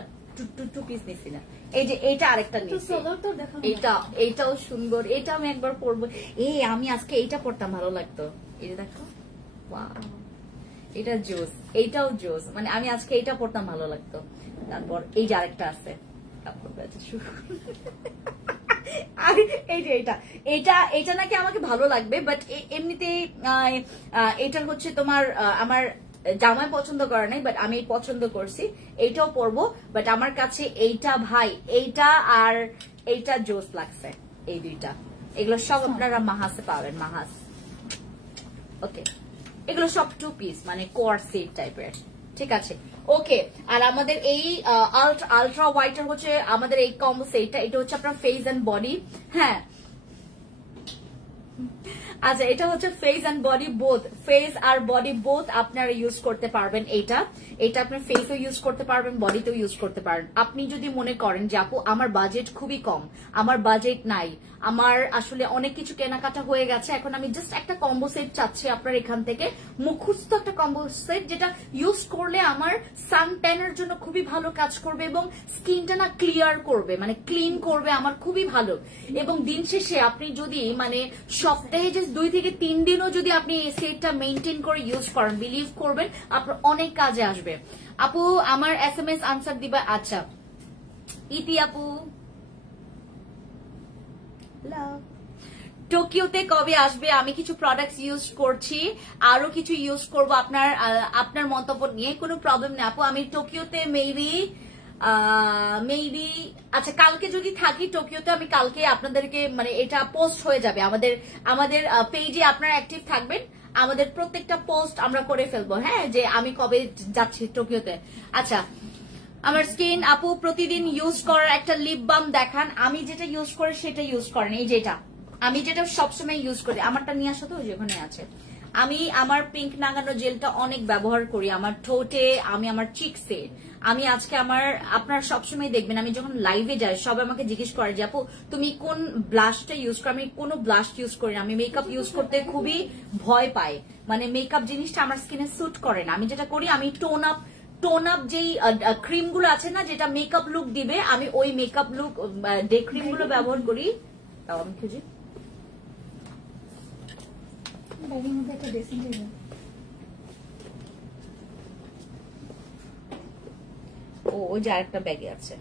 2 পিস নিছি না, এই যে এইটা আরেকটা নিছি, এইটাও সুন্দর, এটা আমি একবার পরবো। আমি আজকে এইটা পরতাম, ভালো লাগতো, এই যে দেখো, ওয়াও এটা জোস, এইটাও জোস, মানে আমি আজকে এইটা পরতাম, ভালো লাগতো। তারপর এই যে আরেকটা আছে, এই যে এইটা নাকি আমাকে ভালো লাগবে, বাট এমনিতে এটার হচ্ছে তোমার আমার জামাই পছন্দ করে নাই, বাট আমি পছন্দ করছি, এইটাও পরবো। বাট আমার কাছে এইটা ভাই, এইটা আর এইটা জোস লাগছে, এই 2টা, এগুলো সব আপনারা মাহাসে পাবেন, মাহাস। ওকে, এগুলো সব 2 পিস, মানে কোয়ার্সেট টাইপের, ঠিক আছে। ওকে, আর আমাদের এই আলট্রা হোয়াইটার হচ্ছে আমাদের এই কম্বো সেটটা, এটা হচ্ছে আপনার ফেস এন্ড বডি। হ্যাঁ আচ্ছা, এটা হচ্ছে face and body both, face আর বডি বোথ আপনারা ইউজ করতে পারবেন। এটা আপনার ফেসও ইউজ করতে পারবেন, বডিতেও ইউজ করতে পারেন। আপনি যদি মনে করেন যে আপু আমার বাজেট খুবই কম, আমার বাজেট নাই, আমার আসলে অনেক কিছু কেনাকাটা হয়ে গেছে, এখন আমি জাস্ট একটা কম্বো সেট চাচ্ছি আপনার এখান থেকে, মুখস্থ একটা কম্বো সেট, যেটা ইউজ করলে আমার সান ট্যানের জন্য খুবই ভালো কাজ করবে এবং স্কিনটা না ক্লিয়ার করবে, মানে ক্লিন করবে আমার, খুবই ভালো। এবং দিন শেষে আপনি যদি মানে সপ্তাহে যে 2 থেকে 3 দিনও যদি আপনি এই সেটটা মেনটেন করে ইউজ করেন, বিলিভ করবেন আপনার অনেক কাজে আসবে। আপু আমার SMS আনসার দিবা। আচ্ছা ইতি আপু, টোকিওতে কবে আসবে? আমি কিছু প্রোডাক্টস ইউজ করছি, আরো কিছু ইউজ করব, আপনার মন্তব্য নিয়ে কোনো প্রবলেম নেই আপু। আমি টোকিওতে মেবি আচ্ছা কালকে যদি থাকি টোকিওতে, আমি কালকে আপনাদেরকে মানে এটা পোস্ট হয়ে যাবে আমাদের পেজে, আপনারা অ্যাক্টিভ থাকবেন, আমাদের প্রত্যেকটা পোস্ট আমরা করে ফেলবো, হ্যাঁ, যে আমি কবে যাচ্ছি টোকিওতে। আচ্ছা আমার স্কিন আপু প্রতিদিন ইউজ করার একটা লিপ বাম দেখান। আমি যেটা ইউজ করি সেটা ইউজ করেন, এই যেটা আমি যেটা সবসময় ইউজ করি, আমারটা নিয়ে আসো তো, যেখানে আছে। আমি আমার পিঙ্ক নাগানো জেলটা অনেক ব্যবহার করি আমার ঠোঁটে, আমি আমার চিকসে। আমি আজকে আপনারা সবসময় দেখবেন আমি যখন লাইভে যাই সবাই আমাকে জিজ্ঞেস করে যে আপু তুমি কোন ব্লাশটা ইউজ করো। আমি কোনো ব্লাশ ইউজ করি না, আমি মেকআপ ইউজ করতে খুবই ভয় পাই, মানে মেকআপ জিনিসটা আমার স্কিনে স্যুট করে না। আমি যেটা করি, আমি টোন আপ যেই ক্রিম গুলো আছে না, যেটা মেকআপ লুক দিবে, আমি ওই মেকআপ লুক ডে ক্রিম গুলো ব্যবহার করি। তাও আমি খুঁজি ব্যাগের মধ্যে একটা ড্রেসিং টেবিল। ওই যে আরেকটা ব্যাগে আছে।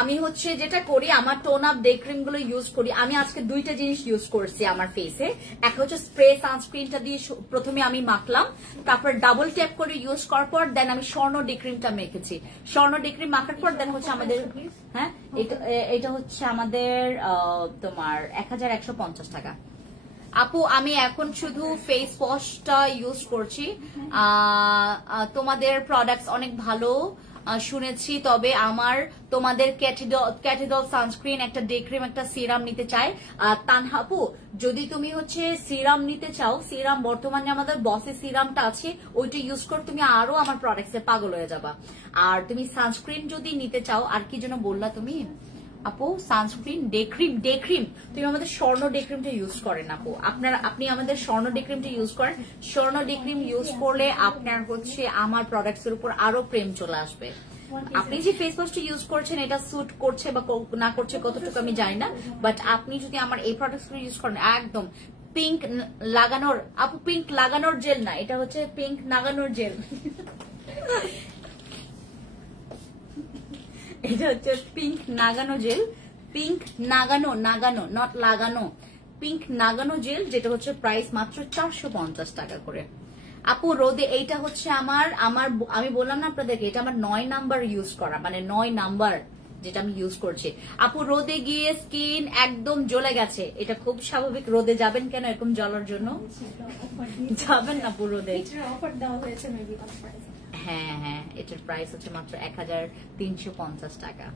আমি হচ্ছে যেটা করি, আমার টোন আপ ডে ক্রিম গুলো ইউজ করি। আমি আজকে দুইটা জিনিস ইউজ করছি আমার ফেসে। একটা হচ্ছে স্প্রে সানস্ক্রিনটা দিয়ে প্রথমে আমি মাখলাম, তারপর ডাবল ট্যাপ করে ইউজ করার পর দেন আমি স্বর্ণ ডে ক্রিমটা মেখেছি। স্বর্ণ ডে ক্রিম মাখার পর দেন হচ্ছে আমাদের, হ্যাঁ এটা হচ্ছে আমাদের তোমার 1150 টাকা। আপু আমি এখন শুধু ফেস ওয়াশটা ইউজ করছি। তোমাদের প্রোডাক্টস অনেক ভালো শুনেছি, তবে আমার তোমাদের ক্যাটিডল সানস্ক্রিন, একটা ডে ক্রিম, একটা সিরাম নিতে চাই। তানহা আপু যদি তুমি হচ্ছে সিরাম নিতে চাও, সিরাম বর্তমানে আমাদের বসে সিরামটা আছে, ওইটা ইউজ করে তুমি আরো আমার প্রোডাক্টসে পাগল হয়ে যাবা। আর তুমি সানস্ক্রিন যদি নিতে চাও, আর কি যেন বললা তুমি আপু, সানস্ক্রিন ডে ক্রিম তুমি আমাদের স্বর্ণ ডে ক্রিমটা ইউজ করেন আপু। আপনি আমাদের স্বর্ণ ডে ক্রিমটা ইউজ করেন। স্বর্ণ ডে ক্রিম ইউজ করলে আপনার হচ্ছে আমার প্রোডাক্টস এর উপর আরো প্রেম চলে আসবে। আপনি যে ফেস ওয়াশটা ইউজ করছেন এটা স্যুট করছে বা না করছে কতটুকু আমি জানি না, বাট আপনি যদি আমার এই প্রোডাক্টস গুলো ইউজ করেন একদম পিঙ্ক লাগানোর, আপু পিঙ্ক লাগানোর জেল না, এটা হচ্ছে পিঙ্ক নাগানোর জেল। এটা হচ্ছে পিঙ্ক নাগানো জেল, পিঙ্ক নাগানো নট লাগানো, পিঙ্ক নাগানো জেল, যেটা হচ্ছে প্রাইস মাত্র 450 টাকা করে। আপু রোদে এইটা হচ্ছে আমি বললাম না আপনাদেরকে, এটা আমার 9 নাম্বার ইউজ করা, মানে 9 নাম্বার যেটা আমি ইউজ করছি। আপু রোদে গিয়ে স্কিন একদম জ্বলে গেছে, এটা খুব স্বাভাবিক। রোদে যাবেন কেন এরকম জ্বলার জন্য? যাবেন না পুরো রোদে। হ্যাঁ, এটার প্রাইস হচ্ছে মাত্র 1350 টাকা।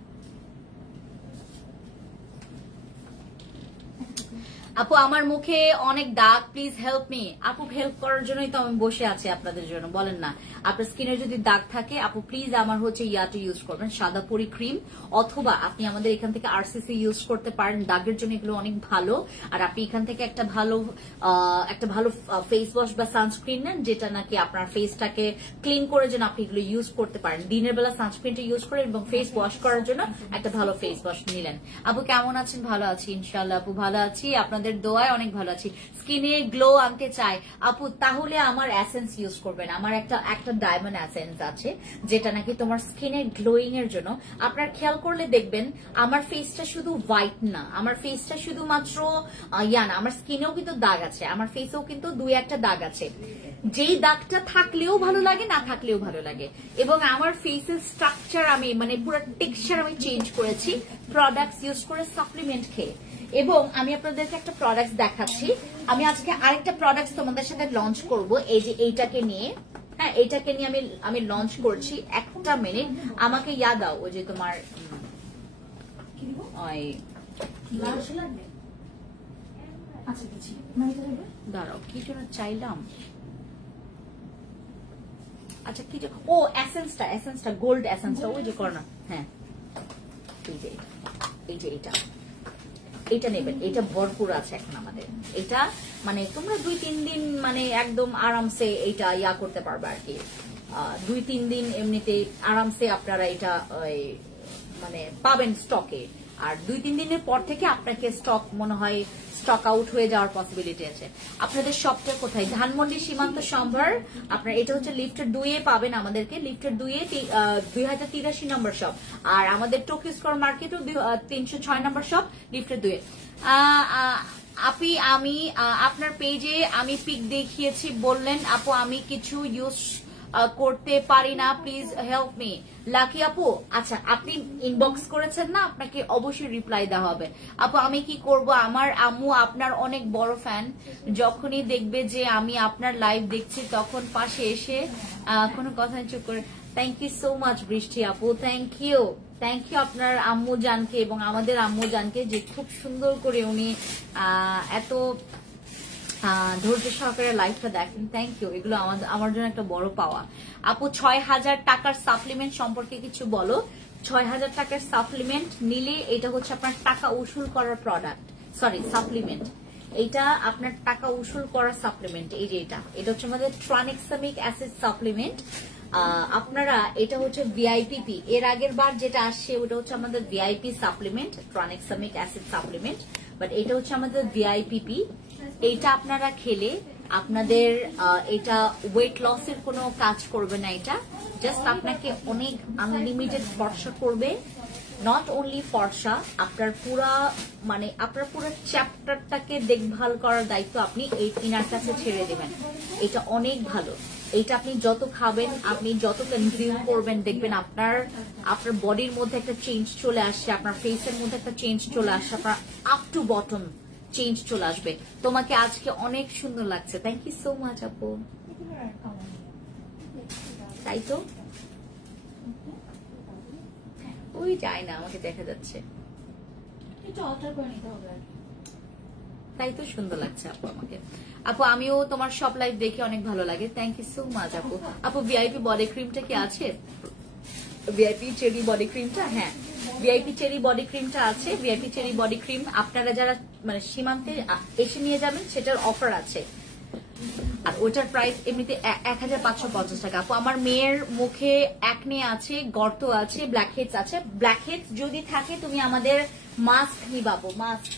আপু আমার মুখে অনেক দাগ, প্লিজ হেল্প মি। আপু হেল্প করার জন্যই তো আমি বসে আছি আপনাদের জন্য, বলেন না। আপনার স্কিনে যদি দাগ থাকে আপু প্লিজ আমার হচ্ছে ইয়াটা ইউজ করবেন, সাদাপুরি ক্রিম, অথবা আপনি আমাদের এখান থেকে আরসিসি ইউজ করতে পারেন। দাগের জন্য এগুলো অনেক ভালো। আর আপনি এখান থেকে একটা ভালো ফেস ওয়াশ বা সানস্ক্রিন নেন, যেটা নাকি আপনার ফেসটাকে ক্লিন করে যেন আপনি এগুলো ইউজ করতে পারেন। দিনের বেলা সানস্ক্রিনটা ইউজ করেন এবং ফেস ওয়াশ করার জন্য একটা ভালো ফেস ওয়াশ নিলেন। আপু কেমন আছেন? ভালো আছি ইনশাআল্লাহ আপু, ভালো আছি, আপনাদের দোয়ায় অনেক ভালো আছি। স্কিনে গ্লো আনতে চাই আপু, তাহলে আমার এসেন্স ইউজ করবেন। আমার একটা ডায়মন্ড এসেন্স আছে, যেটা নাকি তোমার স্কিনে গ্লোয়িং এর জন্য। আপনার খেয়াল করলে দেখবেন আমার ফেসটা শুধু হোয়াইট না, আমার ফেসটা শুধুমাত্র না, আমার স্কিনেও কিন্তু দাগ আছে, আমার ফেসেও কিন্তু 2-1টা দাগ আছে। যেই দাগটা থাকলেও ভালো লাগে, না থাকলেও ভালো লাগে। এবং আমার ফেসের স্ট্রাকচার আমি মানে পুরো টেক্সচার আমি চেঞ্জ করেছি প্রোডাক্টস ইউজ করে, সাপ্লিমেন্ট খেয়ে। এবং আমি আপনাদেরকে একটা প্রোডাক্ট দেখাচ্ছি। আমি আজকে আরেকটা প্রোডাক্ট তোমাদের সাথে লঞ্চ করব, এই যে এইটাকে নিয়ে। হ্যাঁ, এইটাকে নিয়ে আমি লঞ্চ করছি। একটা মিনিট আমাকে ইয়াদ দাও, ওই যে তোমার দাঁড়াও, কি জন্য চাইলাম, আচ্ছা কি যে ও এসেন্সটা গোল্ড এসেন্সটা, ওই যে করোনা। হ্যাঁ এই যে এটা নেবেন, এটা ভরপুর আছে এখন আমাদের। এটা মানে তোমরা 2-3 দিন মানে একদম আরামসে এটা ইয়া করতে পারবে আর কি। 2-3 দিন এমনিতে আরামসে আপনারা এটা মানে পাবেন স্টকে। আর 2-3 দিনের পর থেকে আপনাকে স্টক মনে হয় স্টক আউট হয়ে যাওয়ার পসিবিলিটি আছে। আপনাদের শপটা কোথায়? ধানমন্ডি সীমান্ত সম্ভার। আপনার এটা হচ্ছে লিফটের 2-এ পাবেন আমাদেরকে, লিফটের 2-এ 2083 নম্বর শপ। আর আমাদের টোকিও স্কয়ার মার্কেটও 306 নম্বর শপ, লিফটের 2-এ। আপি আমি আপনার পেজে আমি পিক দেখিয়েছি, বললেন আপু আমি কিছু ইউজ করতে পারি না, প্লিজ হেল্প মি। লাকি আপু, আচ্ছা আপনি ইনবক্স করেছেন না, আপনাকে অবশ্যই রিপ্লাই দেওয়া হবে। আপু আমি কি করব, আমার আম্মু আপনার অনেক বড় ফ্যান, যখনই দেখবে যে আমি আপনার লাইভ দেখছি তখন পাশে এসে কোনো কথা চুপ করে। থ্যাংক ইউ সো মাচ বৃষ্টি আপু, থ্যাংক ইউ আপনার আম্মু জানকে এবং আমাদের আম্মু জানকে, যে খুব সুন্দর করে উনি এত ধৈর্য সহকারে লাইফটা দেখেন। থ্যাংক ইউ, এগুলো আমার জন্য একটা বড় পাওয়া। আপু 6000 টাকার সাপ্লিমেন্ট সম্পর্কে কিছু বলো। 6000 টাকার সাপ্লিমেন্ট নিলে এটা হচ্ছে আপনার টাকা উসুল করার প্রোডাক্ট, সরি সাপ্লিমেন্ট। এটা আপনার টাকা উসুল করার সাপ্লিমেন্ট। এই যে এটা হচ্ছে আমাদের ট্রানেক্সামিক অ্যাসিড সাপ্লিমেন্ট। আপনারা এটা হচ্ছে ভিআইপি, এর আগের বার যেটা আসছে ওটা হচ্ছে আমাদের VIP supplement, tranexamic acid supplement, but এটা হচ্ছে আমাদের ভিআইপি। এইটা আপনারা খেলে আপনাদের এটা ওয়েট লসের কোনো কাজ করবে না, এটা জাস্ট আপনাকে অনেক আনলিমিটেড ফর্সা করবে। নট অনলি ফর্সা, আপনার পুরো চ্যাপ্টারটাকে দেখভাল করার দায়িত্ব আপনি এই ইনার কাছে ছেড়ে দেবেন। এটা অনেক ভালো। এটা আপনি যত খাবেন, আপনি যত কনজিউম করবেন, দেখবেন আপনার বডির মধ্যে একটা চেঞ্জ চলে আসছে, আপনার ফেসের মধ্যে একটা চেঞ্জ চলে আসছে, আপনার আপ টু বটম চেঞ্জ চলে আসবে। তোমাকে আজকে অনেক সুন্দর লাগছে। থ্যাংক ইউ সো মাচ আপু। তাই তো ওই যায় না, আমাকে দেখা যাচ্ছে, তাই তো সুন্দর লাগছে আপু আমাকে। আপু আমিও তোমার সব লাইভ দেখে অনেক ভালো লাগে। থ্যাংক ইউ সো মাচ আপু। আপু ভিআইপি বডি ক্রিমটা কি আছে? ভিআইপি চেরি বডি ক্রিমটা, হ্যাঁ ভিআইপি চেরি বডি ক্রিমটা আছে। ভিআইপি চেরি বডি ক্রিম আপনারা যারা সীমান্তে এসে নিয়ে যাবেন সেটার অফার আছে, আর ওটার প্রাইস এমনিতে 1550 টাকা। আপু আমার মেয়ের মুখে অ্যাকনে আছে, গর্ত আছে, ব্ল্যাক হেডস আছে। ব্ল্যাক হেডস যদি থাকে তুমি আমাদের মাস্ক নিবাবো, মাস্ক।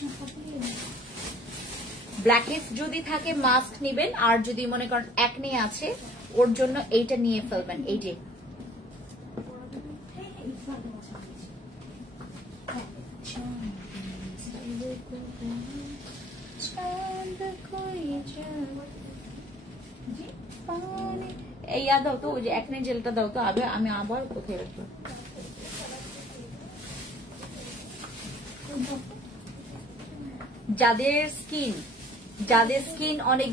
ব্ল্যাক হেডস যদি থাকে মাস্ক নিবেন, আর যদি মনে করেন অ্যাকনে আছে ওর জন্য এইটা নিয়ে ফেলবেন। এই যে এই দাও তো, ওই যে একনে জেলটা দাও তো। আমি আবার কোথায় রাখবো? যাদের স্কিন অনেক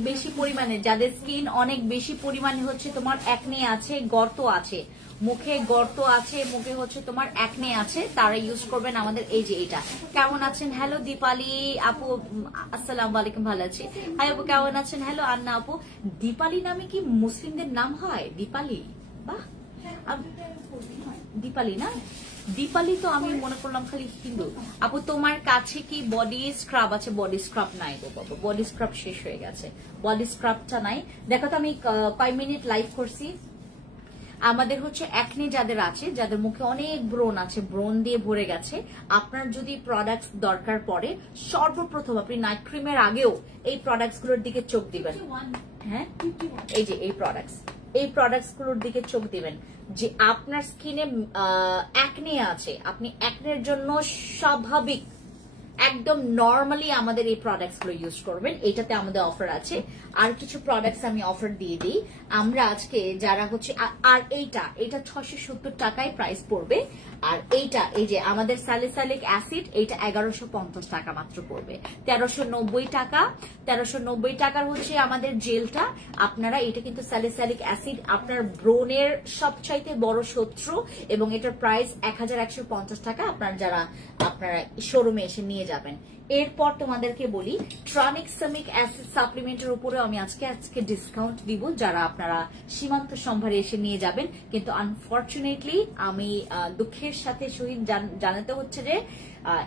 বেশি পরিমাণে হচ্ছে তোমার একনে আছে, গর্ত আছে, মুখে গর্ত আছে, মুখে হচ্ছে তোমার একনে আছে, তারা ইউজ করবেন আমাদের এই যে এটা। কেমন আছেন? হ্যালো দীপালি আপু, আসসালামু আলাইকুম, ভালো আছি। হাই আপু কেমন আছেন? হ্যালো আন্না আপু। দীপালি নামে কি মুসলিমদের নাম হয়? দীপালি, বাহ, দীপালি না, দীপালি তো আমি মনে করলাম খালি হিন্দু। আপু তোমার কাছে কি বডি স্ক্রাব আছে? বডি স্ক্রাব নাই গো বাবা, বডি স্ক্রাব শেষ হয়ে গেছে, বডি স্ক্রাবটা নাই। দেখো তো আমি কয় মিনিট লাইভ করছি। আমাদের হচ্ছে একনে যাদের আছে, যাদের মুখে অনেক ব্রণ আছে, ব্রণ দিয়ে ভরে গেছে, আপনার যদি প্রোডাক্টস দরকার পড়ে, সর্বপ্রথম আপনি নাইট ক্রিমের আগেও এই প্রোডাক্টস গুলোর দিকে চোখ দিবেন। হ্যাঁ, এই যে এই প্রোডাক্টস গুলোর দিকে চোখ দিবেন। যে আপনার স্কিনে একনে আছে, আপনি একনের জন্য স্বাভাবিক একদম নরমালি আমাদের এই প্রোডাক্টস গুলো ইউজ করবেন। এটাতে আমাদের অফার আছে। আর কিছু প্রোডাক্টস আমি অফার দিয়ে দিই। আমরা আজকে যারা হচ্ছে, আর এইটা 670 টাকায় প্রাইস পড়বে। আর এইটা, এই যে আমাদের স্যালিসাইলিক অ্যাসিড, এইটা 1150 টাকা মাত্র পড়বে। 1390 টাকা। 1390 টাকার হচ্ছে আমাদের জেলটা। আপনারা এটা কিন্তু স্যালিসাইলিক অ্যাসিড আপনার ব্রণের সবচাইতে বড় শত্রু, এবং এটার প্রাইস 1150 টাকা। আপনারা শোরুমে এসে নিয়ে যাবেন। এরপর তোমাদেরকে বলি, ট্রানেক্সামিক অ্যাসিড সাপ্লিমেন্টের উপরে আমি আজকে ডিসকাউন্ট দিব যারা আপনারা সীমান্ত সম্ভারে এসে নিয়ে যাবেন। কিন্তু আনফরচুনেটলি আমি দুঃখের সাথে সহিত জানাতে হচ্ছে যে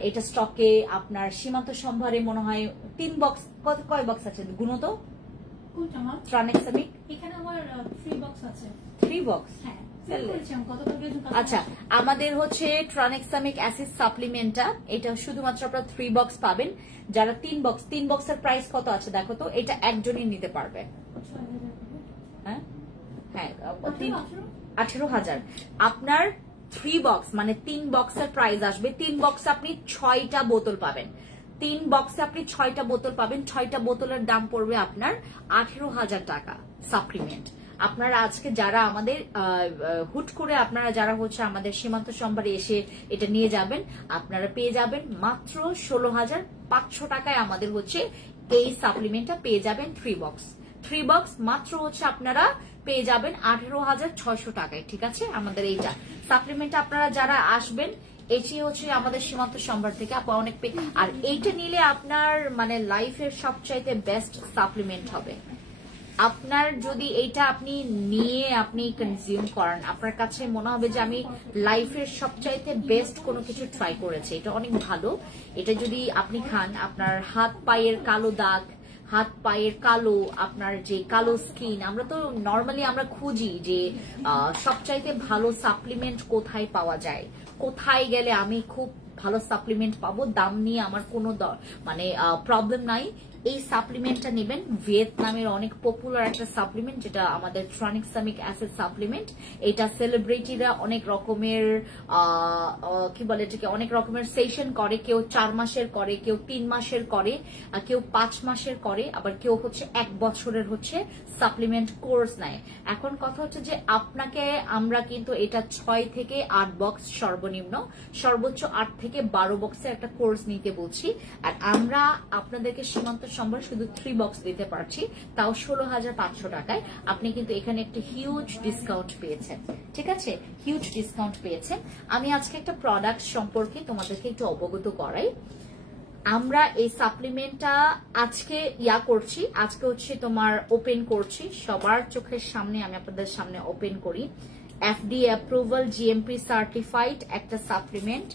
এটা স্টকে আপনার সীমান্ত সম্ভারে মনে হয় 3 বক্স, কয় বক্স আছে গুনো তো? ট্রানেক্সামিক এখানে আমার 3 বক্স আছে। 3 বক্স? হ্যাঁ। আচ্ছা, আমাদের হচ্ছে ট্রানেক্সামিক অ্যাসিড সাপ্লিমেন্টটা, এটা শুধুমাত্র আপনারা 3 বক্স পাবেন। যারা 3 বক্সের প্রাইস কত আছে দেখো তো? এটা একজনই নিতে পারবে। হ্যাঁ হ্যাঁ, 18,000। আপনার 3 বক্স মানে 3 বক্সের প্রাইস আসবে। 3 বক্সে আপনি 6টা বোতল পাবেন। 3 বক্সে আপনি 6টা বোতল পাবেন। 6টা বোতলের দাম পড়বে আপনার 18,000 টাকা সাপ্লিমেন্ট। আপনারা আজকে যারা আমাদের হুট করে আপনারা যারা হচ্ছে আমাদের সীমান্ত সম্ভারে এসে এটা নিয়ে যাবেন, আপনারা পেয়ে যাবেন মাত্র 16,500 টাকায়। আমাদের হচ্ছে এই সাপ্লিমেন্টটা পেয়ে যাবেন 3 বক্স মাত্র হচ্ছে আপনারা পেয়ে যাবেন 18,600 টাকায়। ঠিক আছে, আমাদের এইটা সাপ্লিমেন্ট আপনারা যারা আসবেন, এটি হচ্ছে আমাদের সীমান্ত সম্ভার থেকে অনেক আর এইটা নিলে আপনার মানে লাইফের সবচাইতে বেস্ট সাপ্লিমেন্ট হবে। আপনার যদি এইটা আপনি নিয়ে আপনি কনজিউম করেন, আপনার কাছে মনে হবে যে আমি লাইফের সবচাইতে বেস্ট কোনো কিছু ট্রাই করেছি, এটা অনেক ভালো। এটা যদি আপনি খান, আপনার হাত পায়ের কালো দাগ, হাত পায়ের কালো, আপনার যে কালো স্কিন, আমরা তো নর্মালি আমরা খুঁজি যে সবচাইতে ভালো সাপ্লিমেন্ট কোথায় পাওয়া যায়, কোথায় গেলে আমি খুব ভালো সাপ্লিমেন্ট পাবো, দাম নিয়ে আমার কোনো মানে প্রবলেম নাই। এই সাপ্লিমেন্টটা নেবেন। ভিয়েতনামের অনেক পপুলার একটা সাপ্লিমেন্ট, যেটা আমাদের ট্রানিক্সামিক অ্যাসিড সাপ্লিমেন্ট। এটা সেলিব্রিটিরা অনেক রকমের কি বলে এটাকে, অনেক রকমের সেশন করে। কেউ 4 মাসের করে, কেউ 3 মাসের করে, কেউ 5 মাসের করে, আবার কেউ হচ্ছে 1 বছরের হচ্ছে সাপ্লিমেন্ট কোর্স নেয়। এখন কথা হচ্ছে যে আপনাকে আমরা কিন্তু এটা 6 থেকে 8 বক্স সর্বনিম্ন, সর্বোচ্চ 8 থেকে 12 বক্সের একটা কোর্স নিতে বলছি। আর আমরা আপনাদেরকে সীমান্ত সম্ভার শুধু 3 বক্স দিতে পারছি, তাও 16,500 টাকায়। আপনি কিন্তু এখানে একটা হিউজ ডিসকাউন্ট পেয়েছেন, ঠিক আছে, হিউজ ডিসকাউন্ট পেয়েছেন। আমি আজকে একটা প্রোডাক্ট সম্পর্কে তোমাদেরকে একটু অবগত করাই। আমরা এই সাপ্লিমেন্টটা আজকে করছি, আজকে হচ্ছে তোমার ওপেন করছি, সবার চোখের সামনে আমি আপনাদের সামনে ওপেন করি। FDA অ্যাপ্রুভাল, GMP সার্টিফাইড একটা সাপ্লিমেন্ট।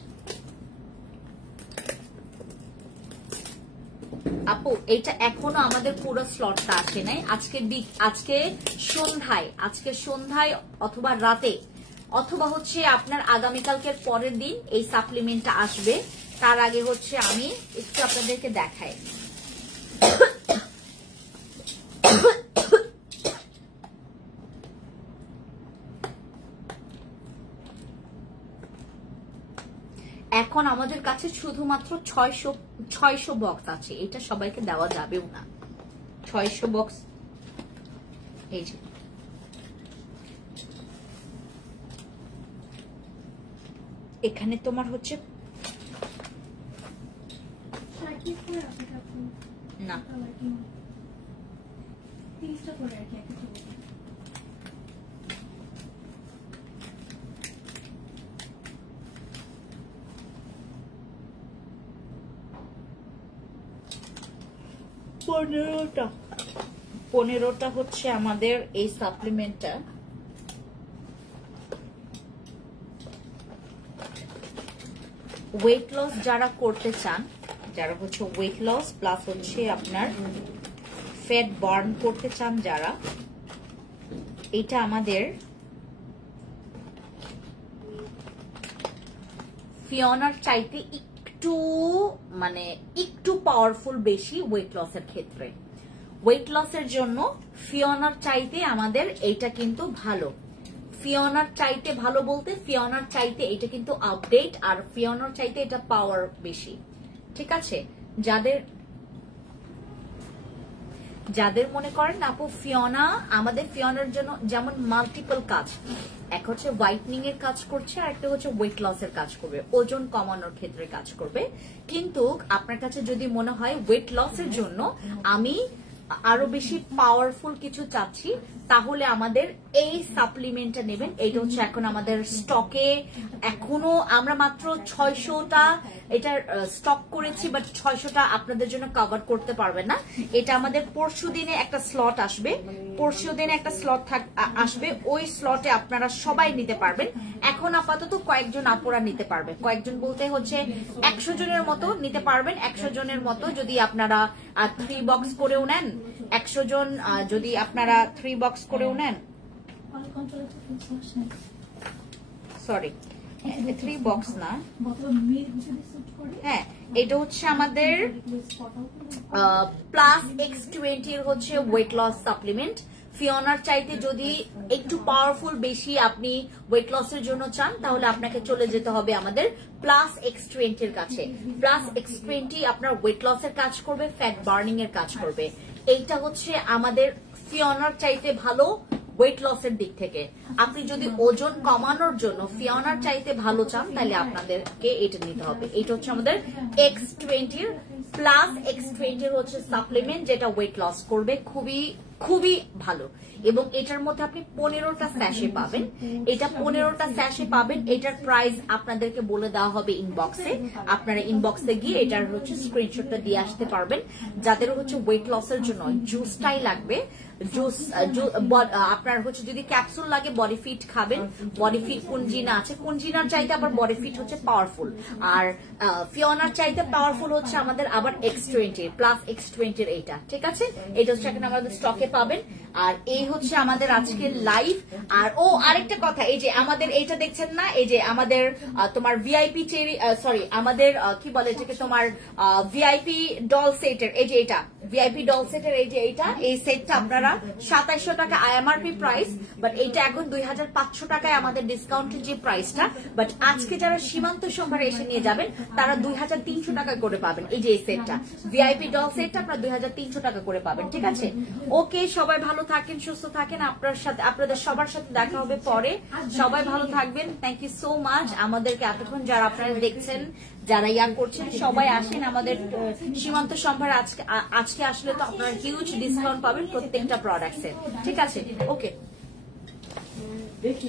আপু এটা এখনো আমাদের পুরো স্লটটা আসে নাই। আজকে সন্ধ্যায় অথবা রাতে অথবা হচ্ছে আপনার আগামীকালকের পরের দিন এই সাপ্লিমেন্টটা আসবে। তার আগে হচ্ছে আমি একটু আপনাদেরকে দেখাই। এখন আমাদের কাছে শুধুমাত্র 600 বক্স আছে, এটা সবাইকে দেওয়া যাবেও না। 600 বক্স, এই যে এখানে তোমার হচ্ছে না, পনেরোটা হচ্ছে আমাদের এই সাপ্লিমেন্টটা। ওয়েট লস যারা করতে চান, যারা হচ্ছে ওয়েট লস প্লাস হচ্ছে আপনার ফ্যাট বার্ন করতে চান যারা, এটা আমাদের ফিওনার চাইতে একটু পাওয়ারফুল বেশি ওয়েট লসের ক্ষেত্রে। ওয়েট লসের জন্য ফিওনার চাইতে আমাদের এইটা কিন্তু ভালো। ফিওনার চাইতে ভালো বলতে ফিওনার চাইতে এটা কিন্তু আপডেট, আর ফিওনার চাইতে এটা পাওয়ার বেশি, ঠিক আছে। যাদের মনে করেন আপু ফিওনা, আমাদের ফিওনার জন্য যেমন মাল্টিপল কাজ, এক হচ্ছে হোয়াইটনিং এর কাজ করছে, আর একটা হচ্ছে ওয়েট লস এর কাজ করবে, ওজন কমানোর ক্ষেত্রে কাজ করবে। কিন্তু আপনার কাছে যদি মনে হয় ওয়েট লস এর জন্য আমি আরো বেশি পাওয়ারফুল কিছু চাচ্ছি, তাহলে আমাদের এই সাপ্লিমেন্টটা নেবেন। এইটা হচ্ছে এখন আমাদের স্টকে, এখনো আমরা মাত্র 600টা এটার স্টক করেছি, বাট 600টা আপনাদের জন্য কভার করতে পারবে না। এটা আমাদের পরশু দিনে একটা স্লট আসবে, আসবে, ওই স্লটে আপনারা সবাই নিতে পারবেন। এখন আপাতত কয়েকজন আপুরা নিতে পারবে, কয়েকজন বলতে হচ্ছে 100 জনের মতো নিতে পারবেন। 100 জনের মতো যদি আপনারা 3 বক্স করেও নেন, 100 জন যদি আপনারা 3 বক্স করেও নেন, সরি 3 বক্স না, হ্যাঁ এটা হচ্ছে আমাদের প্লাস X20 এর হচ্ছে ওয়েট লস সাপ্লিমেন্ট। ফিওনার চাইতে যদি একটু পাওয়ারফুল বেশি আপনি ওয়েট লসের জন্য চান, তাহলে আপনাকে চলে যেতে হবে আমাদের প্লাস X20 এর কাছে। প্লাস X20 আপনার ওয়েট লসের কাজ করবে, ফ্যাট বার্নিং এর কাজ করবে। এইটা হচ্ছে আমাদের ফিওনার চাইতে ভালো ওয়েট লসের দিক থেকে। আপনি যদি ওজন কমানোর জন্য ফিওনার চাইতে ভালো চান, তাহলে আপনাদেরকে এটা নিতে হবে। এটা হচ্ছে আমাদের X20 প্লাস X20 হচ্ছে সাপ্লিমেন্ট, যেটা ওয়েট লস করবে, খুবই ভালো। এবং এটার মধ্যে আপনি 15টা স্যাশে পাবেন। এটা 15টা স্যাশে পাবেন। এটার প্রাইস আপনাদেরকে বলে দেওয়া হবে ইনবক্সে। আপনারা ইনবক্সে গিয়ে এটার হচ্ছে স্ক্রিনশটটা দিয়ে আসতে পারবেন। যাদের হচ্ছে ওয়েট লসের জন্য জুসটাই লাগবে, জুস আপনার হচ্ছে যদি ক্যাপসুল লাগে বডি ফিট খাবেন। বডি ফিট কুঞ্জিনা আছে, কুঞ্জিনার চাইতে আবার বডি ফিট হচ্ছে পাওয়ারফুল, আর ফিওনার চাইতে পাওয়ারফুল হচ্ছে আমাদের আবার X20 প্লাস X20 এইটা, ঠিক আছে। এটা হচ্ছে এখন আমাদের স্টকে পাবেন। আর এই হচ্ছে আমাদের আজকের লাইভ। আর ও আরেকটা কথা, এই যে আমাদের এইটা দেখছেন না, এই যে আমাদের তোমার ভিআইপি চেরি, সরি আমাদের কি বলে এটাকে, তোমার ভিআইপি ডল সেটের, এই যে এটা ভিআইপি ডল সেটের, এই যে এইটা, এই সেটটা আপনারা 2700 টাকা এমআরপি প্রাইস, বাট এইটা এখন 2500 টাকায় আমাদের ডিসকাউন্টের যে প্রাইসটা, বাট আজকে যারা সীমান্ত সম্ভারে এসে নিয়ে যাবেন তারা 2300 টাকা করে পাবেন। এই যে এই সেটটা ভিআইপি ডল সেটটা আপনারা 2300 টাকা করে পাবেন, ঠিক আছে? ওকে, সবাই ভালো থাকেন, সুস্থ থাকেন, আপনাদের সবার সাথে দেখা হবে পরে। সবাই ভালো থাকবেন, থ্যাংক ইউ সো মাচ। আমাদেরকে এতক্ষণ যারা আপনারা দেখছেন, যারা ইয়ার করছেন, সবাই আসেন আমাদের সীমান্ত সম্ভারে। আজকে আসলে তো আপনারা হিউজ ডিসকাউন্ট পাবেন প্রত্যেকটা প্রোডাক্টসে, ঠিক আছে? ওকে, দেখি।